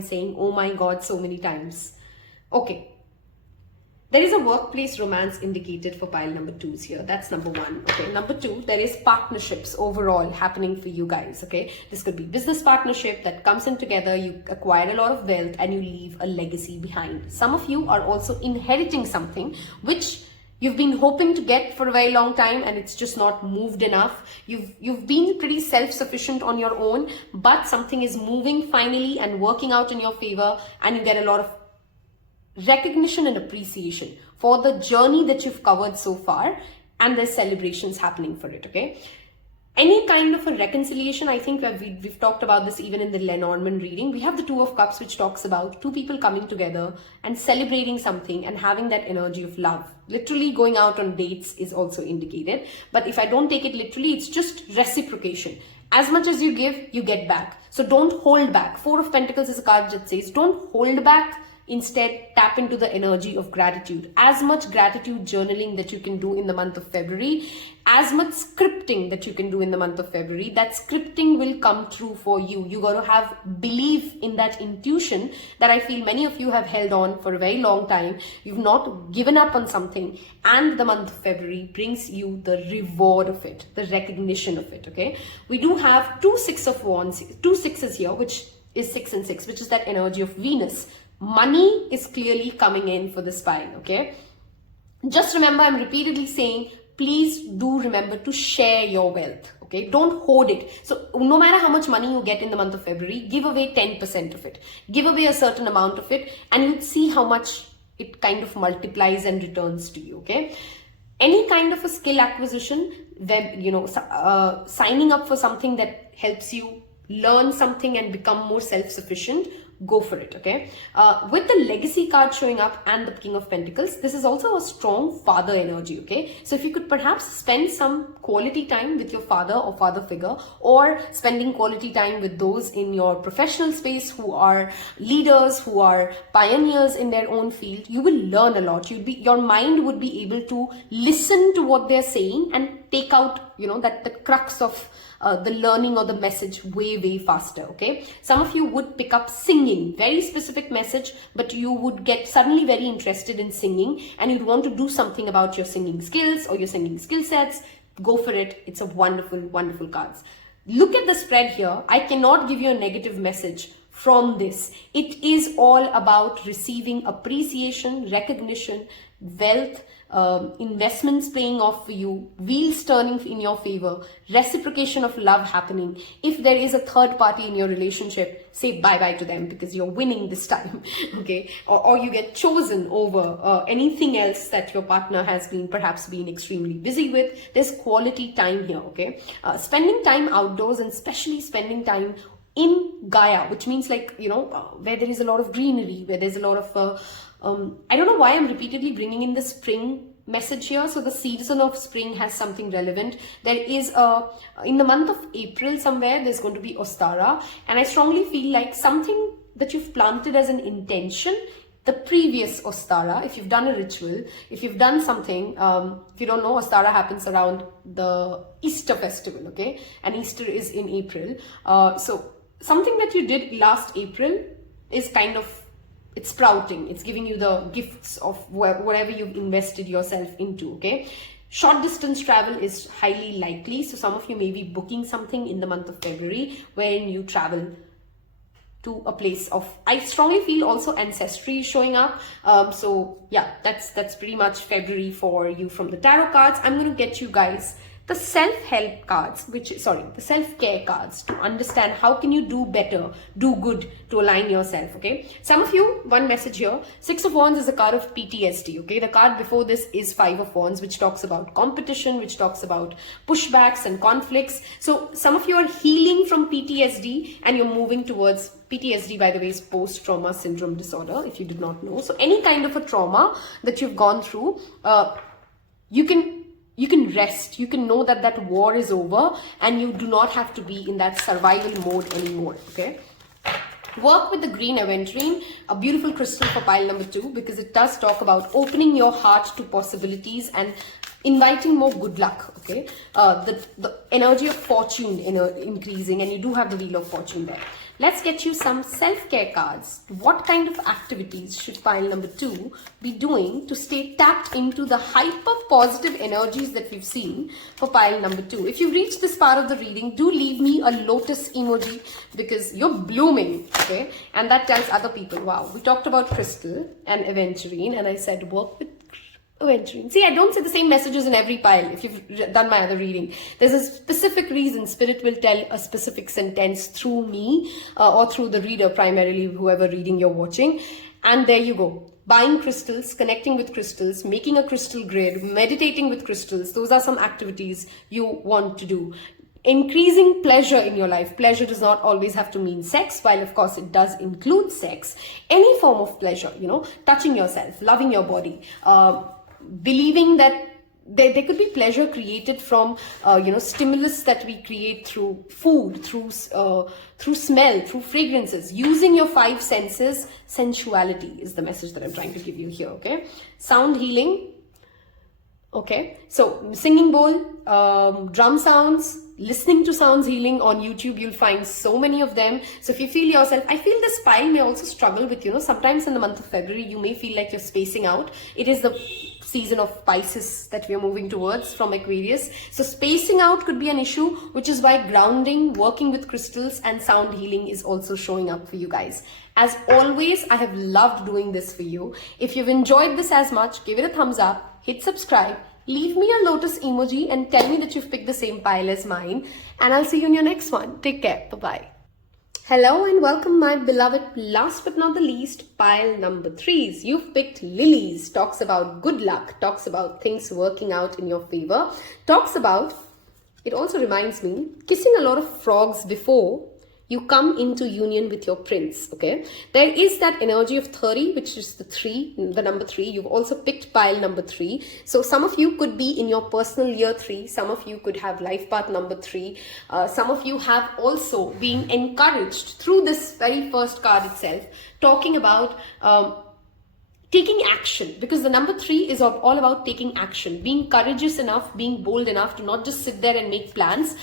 saying oh my God so many times. Okay. There is a workplace romance indicated for pile number 2s here. That's number 1. Okay. Number 2, there is partnerships overall happening for you guys. Okay. This could be business partnership that comes in together. You acquire a lot of wealth and you leave a legacy behind. Some of you are also inheriting something which you've been hoping to get for a very long time, and it's just not moved enough. You've been pretty self-sufficient on your own, but something is moving finally and working out in your favor, and you get a lot of recognition and appreciation for the journey that you've covered so far, and there's celebrations happening for it. Okay. Any kind of a reconciliation, I think we've talked about this even in the Lenormand reading. We have the 2 of Cups, which talks about 2 people coming together and celebrating something and having that energy of love. Literally going out on dates is also indicated. But if I don't take it literally, it's just reciprocation. As much as you give, you get back. So don't hold back. 4 of Pentacles is a card that says don't hold back instead tap into the energy of gratitude. As much gratitude journaling that you can do in the month of February, as much scripting that you can do in the month of February, that scripting will come true for you. You got to have belief in that intuition that I feel many of you have held on for a very long time. You've not given up on something, and the month of February brings you the reward of it, the recognition of it. Okay, we do have two sixes here, which is 6 and 6, which is that energy of Venus. Money is clearly coming in for the spine. Okay, just remember, I'm repeatedly saying, please do remember to share your wealth. Okay, don't hoard it. So no matter how much money you get in the month of February, give away 10% of it. Give away a certain amount of it, and you'd see how much it kind of multiplies and returns to you. Okay, any kind of a skill acquisition, signing up for something that helps you learn something and become more self-sufficient, go for it. Okay, with the legacy card showing up and the King of Pentacles, this is also a strong father energy. Okay, so if you could perhaps spend some quality time with your father or father figure, or spending quality time with those in your professional space who are leaders, who are pioneers in their own field, you will learn a lot. Your mind would be able to listen to what they're saying and take out, that the crux of the learning or the message way faster. Okay, some of you would pick up singing, very specific message, but you would get suddenly very interested in singing, and you'd want to do something about your singing skills or your singing skill sets. Go for it. It's a wonderful cards. Look at the spread here. I cannot give you a negative message from this. It is all about receiving appreciation, recognition, wealth, investments paying off for you, wheels turning in your favor, reciprocation of love happening. If there is a third party in your relationship, say bye-bye to them, because you're winning this time. Okay, or you get chosen over anything else that your partner has perhaps been extremely busy with. There's quality time here. Okay, spending time outdoors, and especially spending time in Gaia, which means where there is a lot of greenery, where there's a lot of I don't know why I'm repeatedly bringing in the spring message here. So the season of spring has something relevant. There is in the month of April somewhere, there's going to be Ostara, and I strongly feel like something that you've planted as an intention, the previous Ostara, if you've done a ritual, if you've done something, if you don't know, Ostara happens around the Easter festival. Okay, and Easter is in April. So something that you did last April is it's sprouting. It's giving you the gifts of whatever you've invested yourself into. Okay, short distance travel is highly likely. So some of you may be booking something in the month of February when you travel to a place of, I strongly feel also ancestry is showing up. So yeah, that's pretty much February for you from the tarot cards. I'm going to get you guys the self-help cards, the self-care cards, to understand how can you do better, do good to align yourself. Okay, some of you, one message here, 6 of Wands is a card of PTSD. Okay, the card before this is 5 of Wands, which talks about competition, which talks about pushbacks and conflicts. So some of you are healing from PTSD, and you're moving towards PTSD, by the way, is post-trauma syndrome disorder, if you did not know. So any kind of a trauma that you've gone through, you can rest. You can know that war is over, and you do not have to be in that survival mode anymore. Okay, work with the green Aventurine, a beautiful crystal for pile number 2, because it does talk about opening your heart to possibilities and inviting more good luck. Okay, the energy of fortune increasing, and you do have the wheel of fortune there. Let's get you some self-care cards. What kind of activities should pile number 2 be doing to stay tapped into the hyper-positive energies that we've seen for pile number 2? If you've reached this part of the reading, do leave me a lotus emoji, because you're blooming, okay? And that tells other people, wow, we talked about crystal and Aventurine, and I said work with Aventurine. See, I don't say the same messages in every pile. If you've done my other reading, there's a specific reason. Spirit will tell a specific sentence through me or through the reader, primarily whoever reading you're watching. And there you go. Buying crystals, connecting with crystals, making a crystal grid, meditating with crystals. Those are some activities you want to do. Increasing pleasure in your life. Pleasure does not always have to mean sex, while of course it does include sex. Any form of pleasure, touching yourself, loving your body, believing that there could be pleasure created from, stimulus that we create through food, through smell, through fragrances. Using your 5 senses, sensuality is the message that I'm trying to give you here, okay? Sound healing. Okay, so singing bowl, drum sounds, listening to sounds healing on YouTube, you'll find so many of them. So if you feel yourself, I feel this pile may also struggle with, sometimes in the month of February, you may feel like you're spacing out. It is the season of Pisces that we are moving towards from Aquarius. So spacing out could be an issue, which is why grounding, working with crystals and sound healing is also showing up for you guys. As always, I have loved doing this for you. If you've enjoyed this as much, give it a thumbs up. Hit subscribe, leave me a lotus emoji and tell me that you've picked the same pile as mine. And I'll see you in your next one. Take care. Bye-bye. Hello and welcome, my beloved, last but not the least, pile number 3s. You've picked Lilies. Talks about good luck. Talks about things working out in your favor. Talks about, it also reminds me, kissing a lot of frogs before you come into union with your prince, okay? There is that energy of 30, which is the number 3. You've also picked pile number 3. So some of you could be in your personal year 3. Some of you could have life path number 3. Some of you have also been encouraged through this very first card itself, talking about taking action, because the number 3 is all about taking action, being courageous enough, being bold enough to not just sit there and make plans.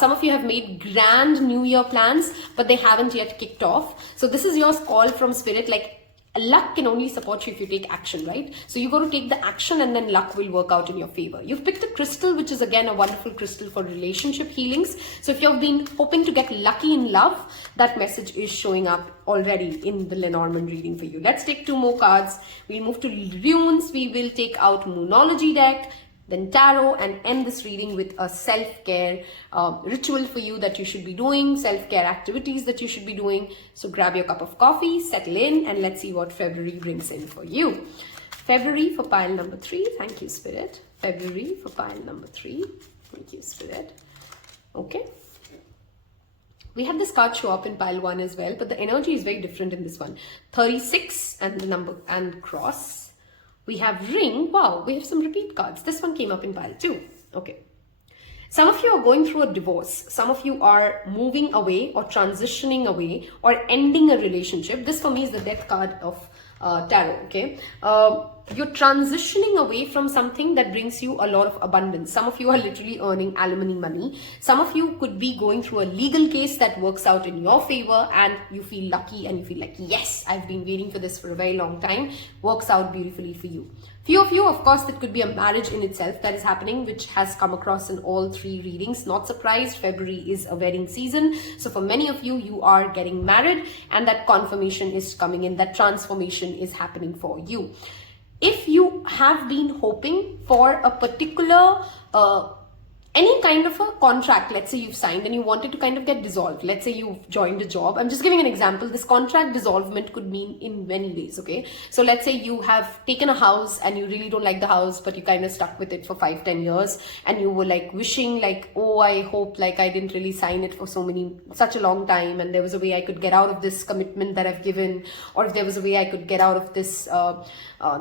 Some of you have made grand New Year plans, but they haven't yet kicked off. So this is your call from spirit, like luck can only support you if you take action, right? So you got to take the action and then luck will work out in your favor. You've picked a crystal, which is again a wonderful crystal for relationship healings. So if you've been hoping to get lucky in love, that message is showing up already in the Lenormand reading for you. Let's take 2 more cards. We'll move to runes. We will take out Moonology deck, then tarot, and end this reading with a self-care ritual for you that you should be doing, self-care activities that you should be doing. So grab your cup of coffee, settle in, and let's see what February brings in for you. February for pile number 3. Thank you, Spirit. February for pile number 3. Thank you, Spirit. Okay. We had this card show up in pile 1 as well, but the energy is very different in this one. 36 and the number and cross. We have ring. Wow, we have some repeat cards. This one came up in pile 2. Okay. Some of you are going through a divorce. Some of you are moving away or transitioning away or ending a relationship. This for me is the death card of tarot, okay? You're transitioning away from something that brings you a lot of abundance. Some of you are literally earning alimony money. Some of you could be going through a legal case that works out in your favor and you feel lucky and you feel like, yes, I've been waiting for this for a very long time. Works out beautifully for you. Few of you, of course, it could be a marriage in itself that is happening, which has come across in all 3 readings. Not surprised, February is a wedding season. So for many of you, you are getting married and that confirmation is coming in, that transformation is happening for you. If you have been hoping for a particular any kind of a contract, let's say you've signed and you wanted to kind of get dissolved. Let's say you've joined a job. I'm just giving an example. This contract dissolvement could mean in many ways, okay? So let's say you have taken a house and you really don't like the house, but you kind of stuck with it for 5-10 years and you were like wishing like, oh, I hope like I didn't really sign it for such a long time, and there was a way I could get out of this commitment that I've given, or if there was a way I could get out of this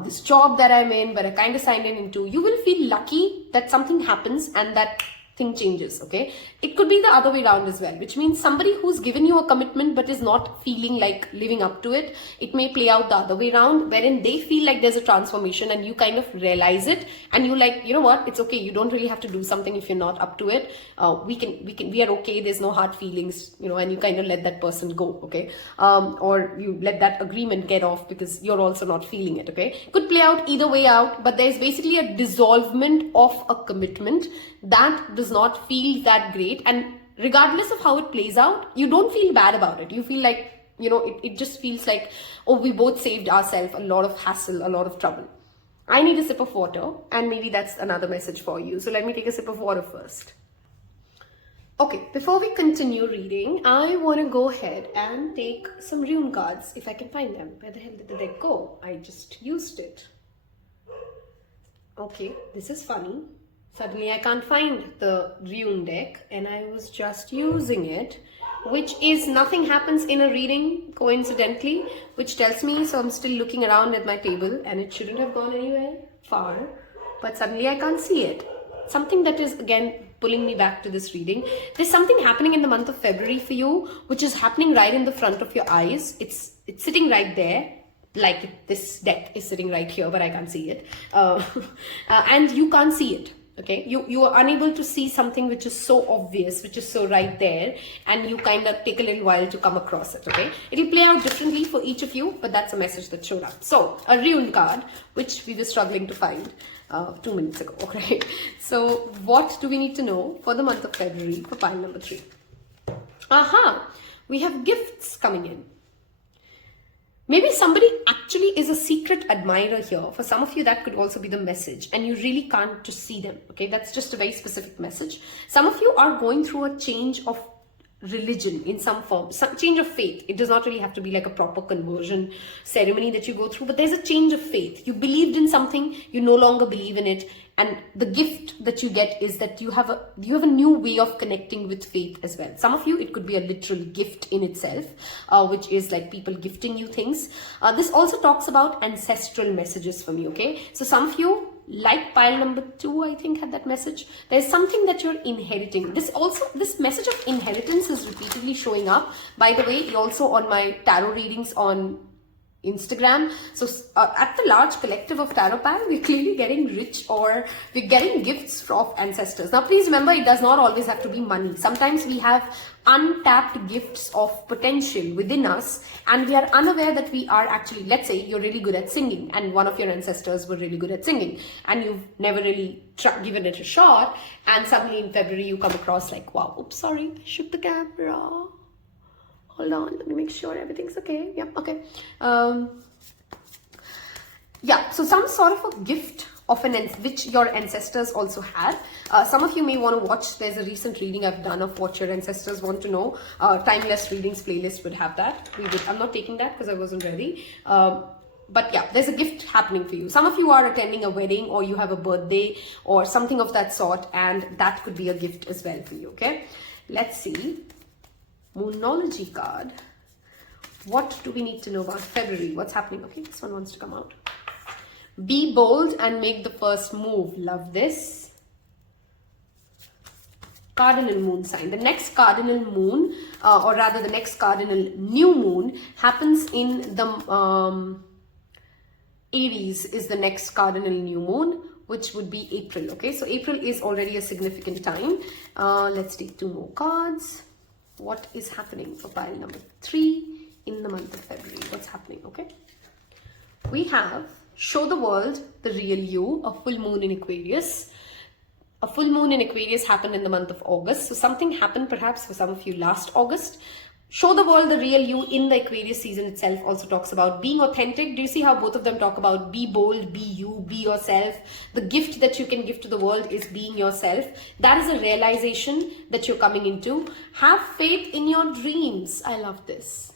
this job that I'm in, but I kind of signed it into. You will feel lucky that something happens and that thing changes, okay? It could be the other way around as well, which means somebody who's given you a commitment but is not feeling like living up to it. It may play out the other way around, wherein they feel like there's a transformation and you kind of realize it and you like, you know what, it's okay. You don't really have to do something if you're not up to it. We are okay. There's no hard feelings, you know, and you kind of let that person go, okay? Or you let that agreement get off because you're also not feeling it, okay? Could play out either way out, but there's basically a dissolvement of a commitment that does not feel that great, and regardless of how it plays out, you don't feel bad about it. You feel like, you know, it just feels like, oh, we both saved ourselves a lot of hassle, a lot of trouble. I need a sip of water, and maybe that's another message for you. So let me take a sip of water first. Okay, before we continue reading, I want to go ahead and take some rune cards if I can find them. Where the hell did the deck go? I just used it. Okay, this is funny. Suddenly I can't find the rune deck and I was just using it, which is nothing happens in a reading coincidentally, which tells me, so I'm still looking around at my table and it shouldn't have gone anywhere far, but suddenly I can't see it. Something that is again pulling me back to this reading. There's something happening in the month of February for you, which is happening right in the front of your eyes. It's sitting right there, like this deck is sitting right here, but I can't see it. And you can't see it. Okay, you are unable to see something which is so obvious, which is so right there, and you kind of take a little while to come across it. Okay, it'll play out differently for each of you, but that's a message that showed up. So a rune card, which we were struggling to find 2 minutes ago. Okay, so what do we need to know for the month of February for pile number 3? We have gifts coming in. Maybe somebody actually is a secret admirer here. For some of you, that could also be the message, and you really can't just see them. Okay, that's just a very specific message. Some of you are going through a change of religion in some form, some change of faith. It does not really have to be like a proper conversion ceremony that you go through, but there's a change of faith. You believed in something, you no longer believe in it, and the gift that you get is that you have a new way of connecting with faith as well. Some of you, it could be a literal gift in itself, which is like people gifting you things. This also talks about ancestral messages from you. Okay, so some of you, like pile number 2, I think, had that message. There's something that you're inheriting. This message of inheritance is repeatedly showing up. By the way, also on my tarot readings on Instagram. So at the large collective of Taropal, we're clearly getting rich, or we're getting gifts from ancestors. Now, please remember, it does not always have to be money. Sometimes we have untapped gifts of potential within us, and we are unaware that we are actually, let's say you're really good at singing, and one of your ancestors were really good at singing, and you've never really given it a shot, and suddenly in February you come across like, wow, oops, sorry, I shook the camera. Hold on, let me make sure everything's okay. Yep, okay. Yeah, so some sort of a gift of which your ancestors also had. Some of you may want to watch. There's a recent reading I've done of what your ancestors want to know. Timeless Readings playlist would have that. I'm not taking that because I wasn't ready. But yeah, there's a gift happening for you. Some of you are attending a wedding, or you have a birthday or something of that sort, and that could be a gift as well for you. Okay, let's see. Moonology card. What do we need to know about February? What's happening? Okay, this one wants to come out. Be bold and make the first move. Love this. Cardinal moon sign. The next cardinal moon, or rather the next cardinal new moon, happens in the Aries is the next cardinal new moon, which would be April. Okay, so April is already a significant time. Let's take 2 more cards. What is happening for pile number 3 in the month of February? What's happening? Okay, we have show the world the real you, a full moon in Aquarius. A full moon in Aquarius happened in the month of August. So something happened perhaps for some of you last August. Show the world the real you in the Aquarius season itself also talks about being authentic. Do you see how both of them talk about be bold, be you, be yourself? The gift that you can give to the world is being yourself. That is a realization that you're coming into. Have faith in your dreams. I love this.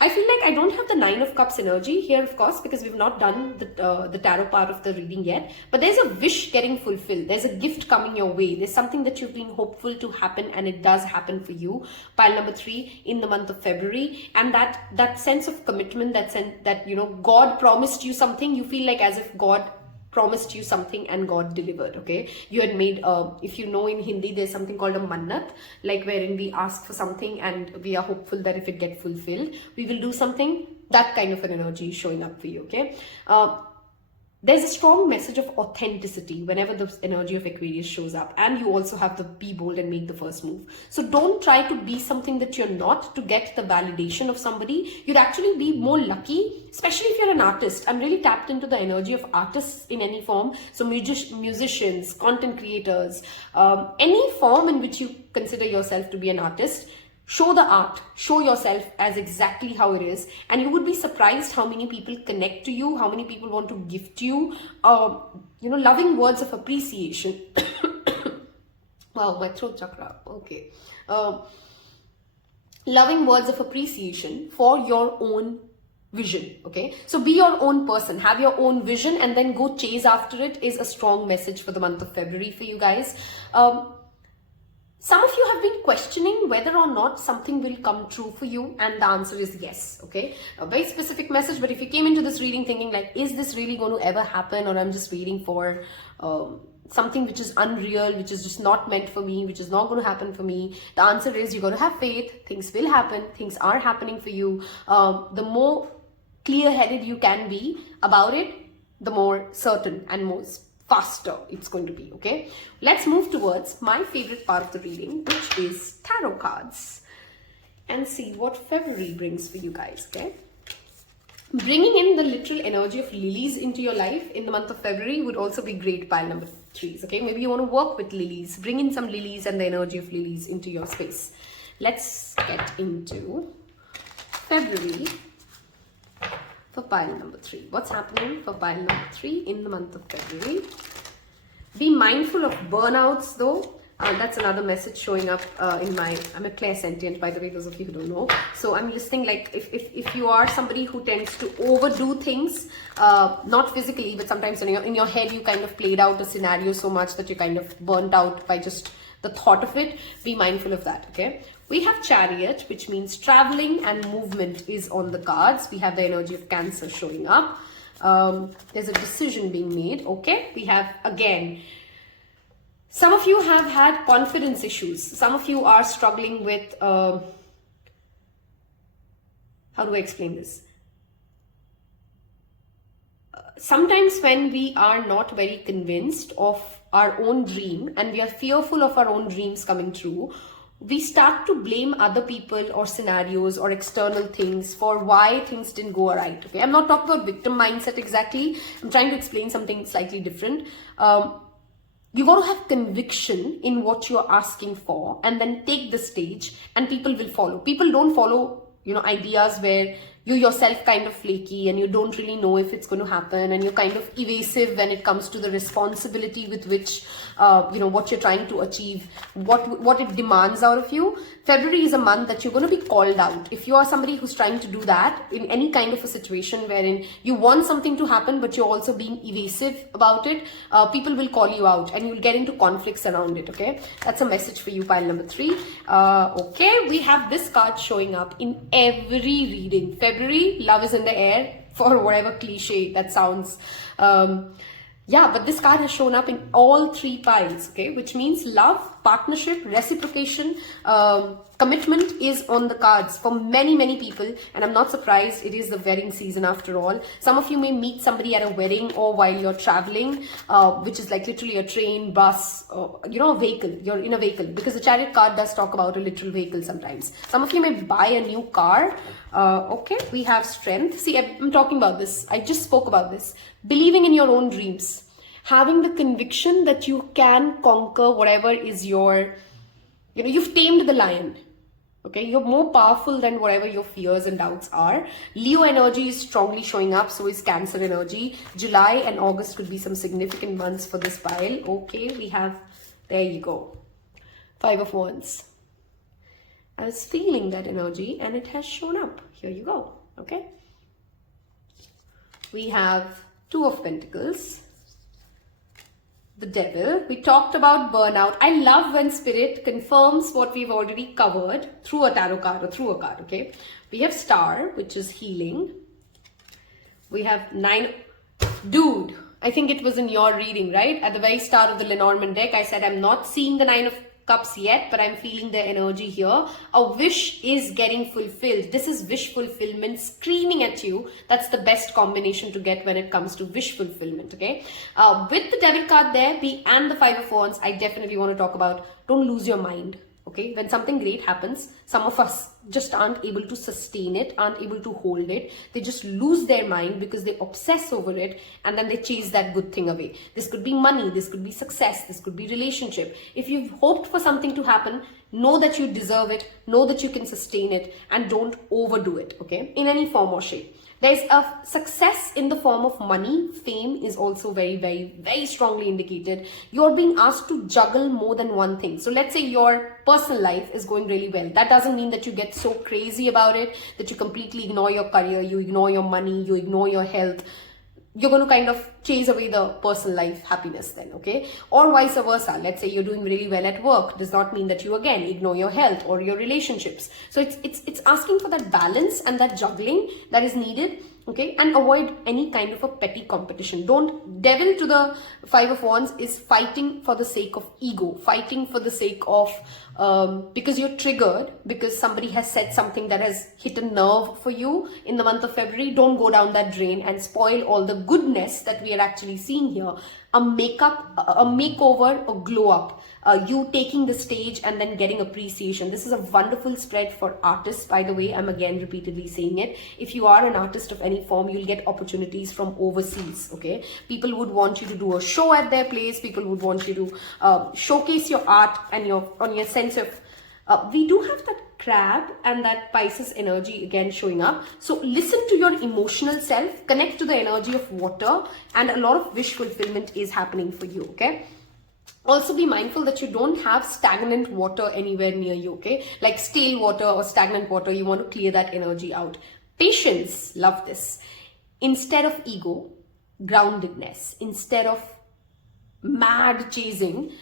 I feel like I don't have the 9 of Cups energy here, of course, because we've not done the tarot part of the reading yet. But there's a wish getting fulfilled. There's a gift coming your way. There's something that you've been hopeful to happen, and it does happen for you. Pile number 3 in the month of February, and that sense of commitment, that you know God promised you something. You feel like as if God promised you something and God delivered. Okay, you had made if you know in Hindi there's something called a mannat, like wherein we ask for something and we are hopeful that if it gets fulfilled we will do something. That kind of an energy is showing up for you. Okay, there's a strong message of authenticity whenever the energy of Aquarius shows up, and you also have the be bold and make the first move. So don't try to be something that you're not to get the validation of somebody. You'd actually be more lucky, especially if you're an artist. I'm really tapped into the energy of artists in any form. So musicians, content creators, any form in which you consider yourself to be an artist. Show the art, show yourself as exactly how it is, and you would be surprised how many people connect to you, how many people want to gift you, loving words of appreciation. Wow, my throat chakra, okay. Loving words of appreciation for your own vision, okay? So be your own person, have your own vision, and then go chase after it is a strong message for the month of February for you guys. Some of you have been questioning whether or not something will come true for you, and the answer is yes, okay? A very specific message, but if you came into this reading thinking like, is this really going to ever happen, or I'm just waiting for something which is unreal, which is just not meant for me, which is not going to happen for me, the answer is you're going to have faith. Things will happen. Things are happening for you. The more clear-headed you can be about it, the more certain and more faster it's going to be, okay? Let's move towards my favorite part of the reading, which is tarot cards, and see what February brings for you guys, okay? Bringing in the literal energy of lilies into your life in the month of February would also be great, pile number 3s, okay? Maybe you want to work with lilies. Bring in some lilies and the energy of lilies into your space. Let's get into February for pile number 3. What's happening for pile number 3 in the month of February? Be mindful of burnouts though. That's another message showing up in my, I'm a clairsentient, by the way, those of you who don't know. So I'm listening, like if you are somebody who tends to overdo things, not physically, but sometimes in your head, you kind of played out a scenario so much that you're kind of burnt out by just the thought of it. Be mindful of that, okay? We have Chariot, which means traveling and movement is on the cards. We have the energy of Cancer showing up. There's a decision being made, okay? We have, again, some of you have had confidence issues. Some of you are struggling with, how do I explain this? Sometimes when we are not very convinced of our own dream and we are fearful of our own dreams coming true, we start to blame other people or scenarios or external things for why things didn't go right. Okay, I'm not talking about victim mindset exactly. I'm trying to explain something slightly different. You got to have conviction in what you're asking for and then take the stage, and people will follow. People don't follow, ideas where you yourself kind of flaky and you don't really know if it's going to happen, and you're kind of evasive when it comes to the responsibility with which, what you're trying to achieve, what it demands out of you. February is a month that you're going to be called out. If you are somebody who's trying to do that in any kind of a situation wherein you want something to happen, but you're also being evasive about it, people will call you out and you'll get into conflicts around it, okay? That's a message for you, pile number 3. Okay, we have this card showing up in every reading. February, love is in the air, for whatever cliche that sounds. But this card has shown up in all 3 piles, okay, which means love, partnership, reciprocation, commitment is on the cards for many people, and I'm not surprised. It is the wedding season after all. Some of you may meet somebody at a wedding or while you're traveling, which is like literally a train, bus, a vehicle. You're in a vehicle, because the Chariot card does talk about a literal vehicle sometimes. Some of you may buy a new car. Okay, we have strength. See, I'm talking about this. I just spoke about this. Believing in your own dreams. Having the conviction that you can conquer whatever is your, you've tamed the lion. Okay, you're more powerful than whatever your fears and doubts are. Leo energy is strongly showing up, so is Cancer energy. July and August could be some significant months for this pile. Okay, we have, there you go, 5 of Wands. I was feeling that energy and it has shown up. Here you go, okay? We have 2 of Pentacles. The Devil. We talked about burnout. I love when Spirit confirms what we've already covered through a tarot card or through a card, okay? We have Star, which is healing. We have 9. Dude, I think it was in your reading, right? At the very start of the Lenormand deck, I said I'm not seeing the 9 of Cups yet, but I'm feeling the energy here. A wish is getting fulfilled. This is wish fulfillment screaming at you. That's the best combination to get when it comes to wish fulfillment, okay? With the Devil card there, and the 5 of Wands, I definitely want to talk about don't lose your mind, okay? When something great happens, some of us just aren't able to sustain it, aren't able to hold it. They just lose their mind because they obsess over it, and then they chase that good thing away. This could be money, this could be success, this could be relationship. If you've hoped for something to happen, know that you deserve it, know that you can sustain it, and don't overdo it, okay? In any form or shape. There's a success in the form of money. Fame is also very strongly indicated. You're being asked to juggle more than one thing. So let's say your personal life is going really well. That doesn't mean that you get so crazy about it, that you completely ignore your career, you ignore your money, you ignore your health. you're going to kind of chase away the personal life happiness then, okay? Or vice versa. Let's say you're doing really well at work. Does not mean that you again ignore your health or your relationships. So it's asking for that balance and that juggling that is needed, okay? And avoid any kind of a petty competition. Devil to the Five of Wands is fighting for the sake of ego, fighting for the sake of because you're triggered, because somebody has said something that has hit a nerve for you in the month of February. Don't go down that drain and spoil all the goodness that we are actually seeing here. A makeover, a glow up, you taking the stage and then getting appreciation. This is a wonderful spread for artists, by the way. I'm again repeatedly saying it. If you are an artist of any form, you'll get opportunities from overseas, okay? People would want you to do a show at their place. People would want you to showcase your art and your sense of we do have that crab and that Pisces energy again showing up. So listen to your emotional self, connect to the energy of water, and a lot of wish fulfillment is happening for you, okay? Also be mindful that you don't have stagnant water anywhere near you, okay? Like stale water or stagnant water, you want to clear that energy out. Patience, love this. Instead of ego, groundedness. Instead of mad chasing,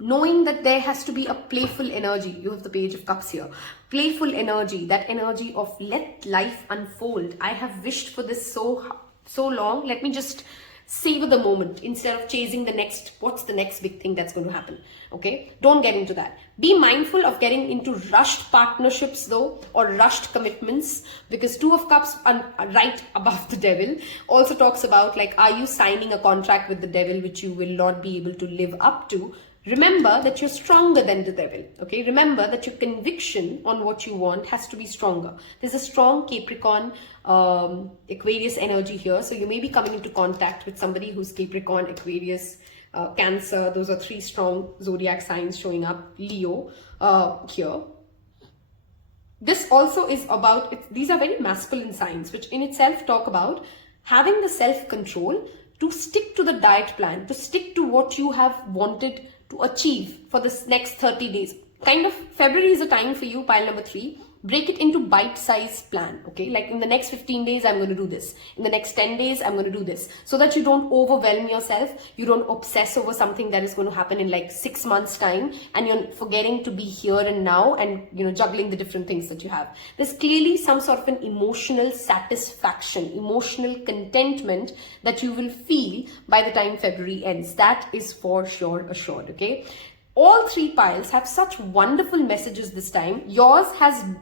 knowing that there has to be a playful energy. You have the Page of Cups here. Playful energy, that energy of let life unfold. I have wished for this so long. Let me just savor the moment instead of chasing what's the next big thing that's going to happen, okay? Don't get into that. Be mindful of getting into rushed partnerships though, or rushed commitments, because Two of Cups right above the Devil also talks about, like, are you signing a contract with the Devil which you will not be able to live up to? Remember that you're stronger than the Devil, okay? Remember that your conviction on what you want has to be stronger. There's a strong Capricorn, Aquarius energy here. So you may be coming into contact with somebody who's Capricorn, Aquarius, Cancer. Those are three strong zodiac signs showing up. Leo here. This also is about, these are very masculine signs, which in itself talk about having the self-control to stick to the diet plan, to stick to what you have wanted to achieve for this next 30 days. Kind of February is a time for you, pile number 3. Break it into bite-sized plan, okay? Like in the next 15 days, I'm going to do this. In the next 10 days, I'm going to do this. So that you don't overwhelm yourself. You don't obsess over something that is going to happen in like 6 months' time, and you're forgetting to be here and now and, you know, juggling the different things that you have. There's clearly some sort of an emotional satisfaction, emotional contentment that you will feel by the time February ends. That is for sure assured, okay? All 3 piles have such wonderful messages this time. Yours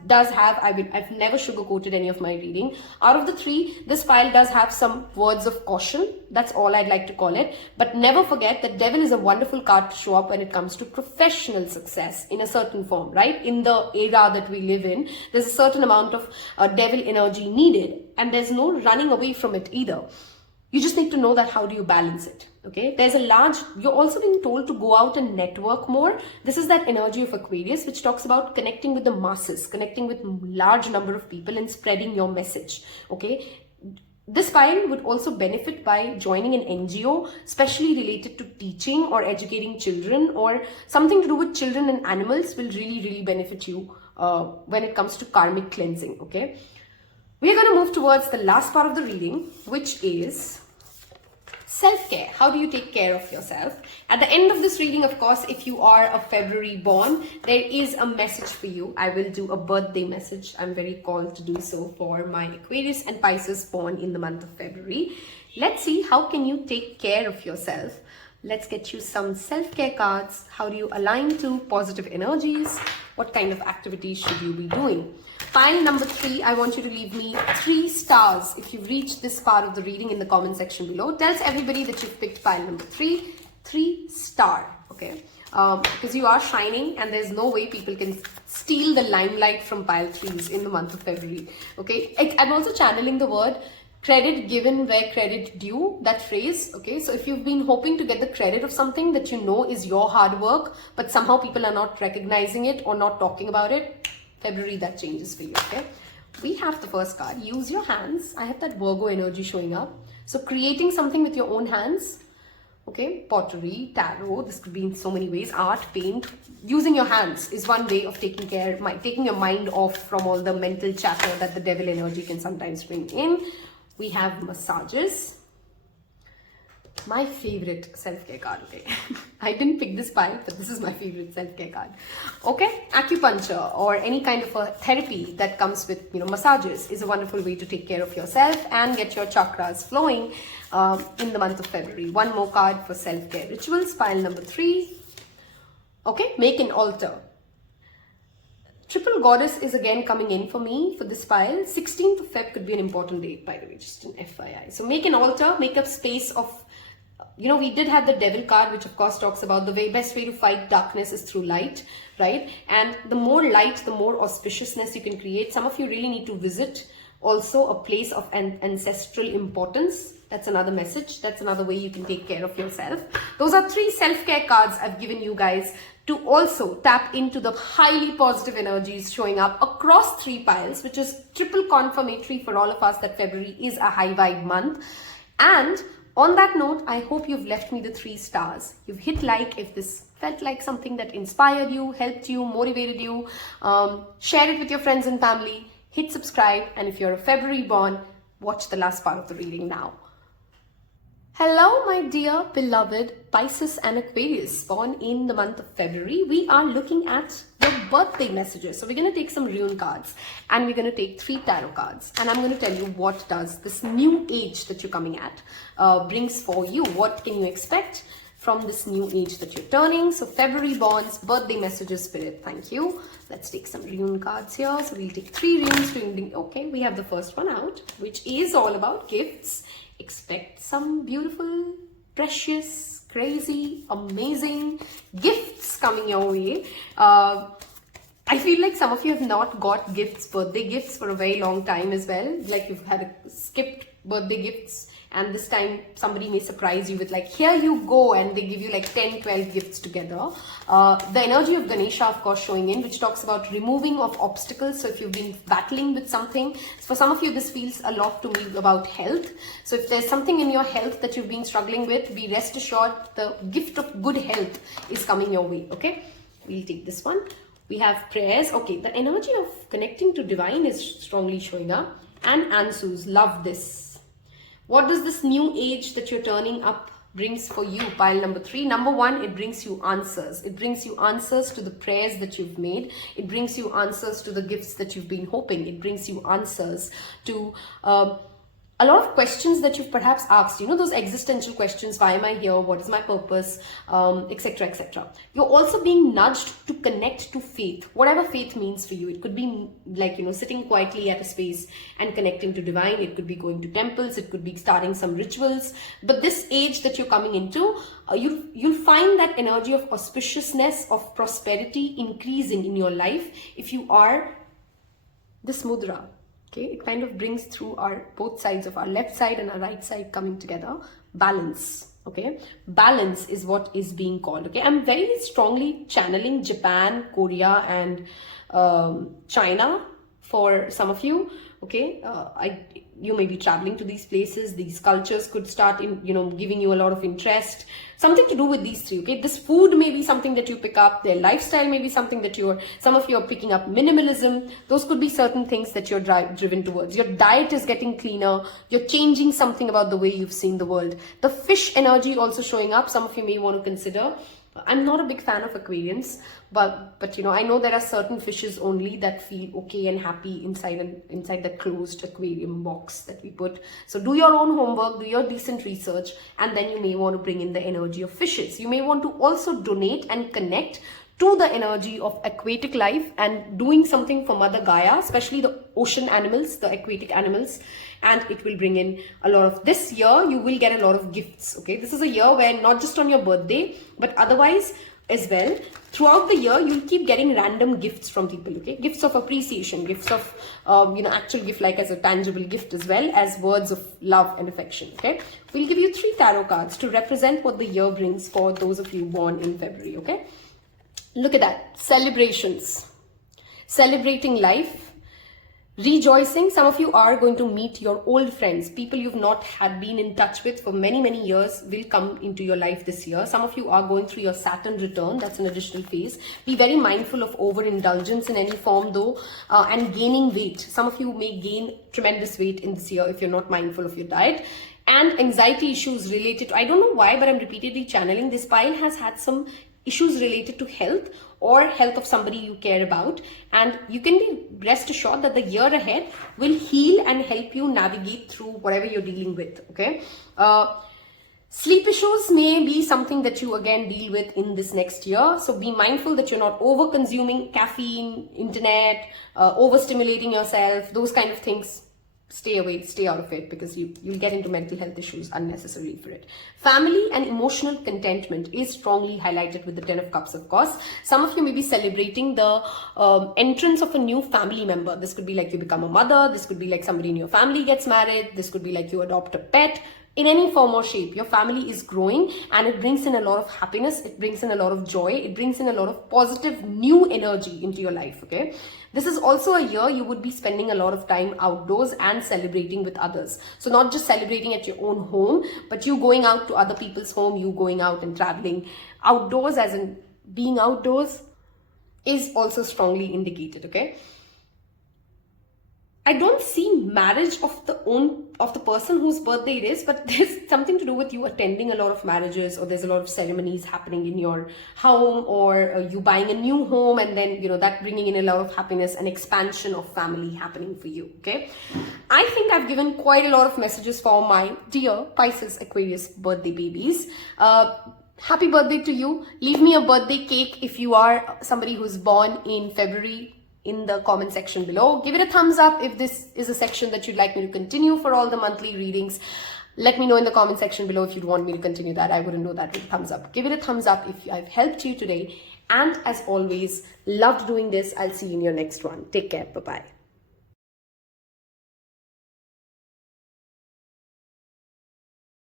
does have, I've never sugarcoated any of my reading. Out of the 3, this pile does have some words of caution. That's all I'd like to call it. But never forget that Devil is a wonderful card to show up when it comes to professional success in a certain form, right? In the era that we live in, there's a certain amount of Devil energy needed, and there's no running away from it either. You just need to know that how do you balance it, okay? You're also being told to go out and network more. This is that energy of Aquarius, which talks about connecting with the masses, connecting with large number of people and spreading your message, okay? This pile would also benefit by joining an NGO, especially related to teaching or educating children, or something to do with children and animals will really, really benefit you when it comes to karmic cleansing, okay? We are going to move towards the last part of the reading, which is self-care. How do you take care of yourself? At the end of this reading, of course, if you are a February born, there is a message for you. I will do a birthday message. I'm very called to do so for my Aquarius and Pisces born in the month of February. Let's see, how can you take care of yourself? Let's get you some self-care cards. How do you align to positive energies? What kind of activities should you be doing? Pile number 3, I want you to leave me 3 stars if you've reached this part of the reading in the comment section below. Tells everybody that you've picked pile number 3, 3 star, okay? Because you are shining and there's no way people can steal the limelight from pile 3s in the month of February, okay? I'm also channeling the word credit given where credit due, that phrase, okay? So if you've been hoping to get the credit of something that you know is your hard work, but somehow people are not recognizing it or not talking about it, February, that changes for you, okay? We have the first card, use your hands. I have that Virgo energy showing up. So creating something with your own hands, okay? Pottery, tarot, this could be in so many ways. Art, paint. Using your hands is one way of taking your mind off from all the mental chatter that the Devil energy can sometimes bring in. We have massages, my favorite self-care card, okay? I didn't pick this pile, but this is my favorite self-care card. Okay, acupuncture or any kind of a therapy that comes with, massages is a wonderful way to take care of yourself and get your chakras flowing in the month of February. One more card for self-care rituals, pile number 3. Okay, make an altar. Triple Goddess is again coming in for me for this pile. 16th of Feb could be an important date, by the way, just an FYI. So make an altar, make a space of, we did have the Devil card, which of course talks about the best way to fight darkness is through light, right? And the more light, the more auspiciousness you can create. Some of you really need to visit also a place of ancestral importance. That's another message. That's another way you can take care of yourself. Those are 3 self-care cards I've given you guys to also tap into the highly positive energies showing up across 3 piles, which is triple confirmatory for all of us that February is a high vibe month. And on that note, I hope you've left me the 3 stars. You've hit like if this felt like something that inspired you, helped you, motivated you. Share it with your friends and family. Hit subscribe. And if you're a February born, watch the last part of the reading now. Hello, my dear beloved Pisces and Aquarius born in the month of February. We are looking at the birthday messages. So we're going to take some rune cards and we're going to take 3 tarot cards. And I'm going to tell you what does this new age that you're coming at brings for you. What can you expect from this new age that you're turning? So February borns, birthday messages, spirit. Thank you. Let's take some rune cards here. So we'll take 3 runes. Okay, we have the first one out, which is all about gifts. Expect some beautiful, precious, crazy, amazing gifts coming your way. I feel like some of you have not got gifts, birthday gifts for a very long time as well. Like you've had skipped birthday gifts, and this time somebody may surprise you with like, here you go, and they give you like 10, 12 gifts together. The energy of Ganesha, of course, showing in, which talks about removing of obstacles. So if you've been battling with something, for some of you, this feels a lot to me about health. So if there's something in your health that you've been struggling with, be rest assured the gift of good health is coming your way. Okay, we'll take this one. We have prayers. Okay, the energy of connecting to divine is strongly showing up. And Ansus, love this. What does this new age that you're turning up brings for you? Pile number 3. Number 1, it brings you answers. It brings you answers to the prayers that you've made. It brings you answers to the gifts that you've been hoping. It brings you answers to a lot of questions that you've perhaps asked, those existential questions. Why am I here? What is my purpose? Etc, etc. You're also being nudged to connect to faith, whatever faith means for you. It could be like, sitting quietly at a space and connecting to divine. It could be going to temples. It could be starting some rituals. But this age that you're coming into, you'll find that energy of auspiciousness, of prosperity increasing in your life if you are this mudra. Okay, it kind of brings through both sides of our left side and our right side coming together. Balance. Okay, balance is what is being called. Okay, I'm very strongly channeling Japan, Korea, and China for some of you. Okay, you may be traveling to these places. These cultures could start giving you a lot of interest. Something to do with these 3. Okay, this food may be something that you pick up. Their lifestyle may be something that some of you are picking up. Minimalism. Those could be certain things that you're driven towards. Your diet is getting cleaner. You're changing something about the way you've seen the world. The fish energy also showing up. Some of you may want to consider. I'm not a big fan of aquariums, but I know there are certain fishes only that feel okay and happy inside the closed aquarium box that we put. So do your own homework, do your decent research, and then you may want to bring in the energy of fishes. You may want to also donate and connect to the energy of aquatic life and doing something for Mother Gaia, especially the ocean animals, the aquatic animals, and it will bring in a lot of, this year you will get a lot of gifts. Okay, this is a year where not just on your birthday, but otherwise as well, throughout the year you'll keep getting random gifts from people. Okay, gifts of appreciation, gifts of actual gift, like as a tangible gift, as well as words of love and affection. Okay, we'll give you 3 tarot cards to represent what the year brings for those of you born in February. Okay, look at that. Celebrations, celebrating life, rejoicing. Some of you are going to meet your old friends. People you've not had been in touch with for many, many years will come into your life this year. Some of you are going through your Saturn return. That's an additional phase. Be very mindful of overindulgence in any form though, and gaining weight. Some of you may gain tremendous weight in this year if you're not mindful of your diet. and anxiety issues related to, I don't know why, but I'm repeatedly channeling this pile has had some issues related to health or health of somebody you care about, and you can be rest assured that the year ahead will heal and help you navigate through whatever you're dealing with. Okay, sleep issues may be something that you again deal with in this next year, so be mindful that you're not over consuming caffeine, internet, overstimulating yourself, those kind of things. Stay away, stay out of it, because you'll get into mental health issues unnecessarily for it. Family and emotional contentment is strongly highlighted with the 10 of Cups, of course. Some of you may be celebrating the entrance of a new family member. This could be like you become a mother, this could be like somebody in your family gets married, this could be like you adopt a pet. In any form or shape, your family is growing, and it brings in a lot of happiness, it brings in a lot of joy, it brings in a lot of positive new energy into your life, okay? This is also a year you would be spending a lot of time outdoors and celebrating with others. So not just celebrating at your own home, but you going out to other people's home, you going out and traveling. Outdoors, as in being outdoors, is also strongly indicated, okay? I don't see marriage of the person whose birthday it is, but there's something to do with you attending a lot of marriages, or there's a lot of ceremonies happening in your home, or you buying a new home, and then, you know, that bringing in a lot of happiness and expansion of family happening for you, okay? I think I've given quite a lot of messages for my dear Pisces, Aquarius birthday babies. Happy birthday to you. Leave me a birthday cake if you are somebody who's born in February in the comment section below. Give it a thumbs up if this is a section that you'd like me to continue for all the monthly readings. Let me know in the comment section below if you'd want me to continue that. I wouldn't know that with a thumbs up. Give it a thumbs up if I've helped you today. And as always, loved doing this. I'll see you in your next one. Take care. Bye-bye.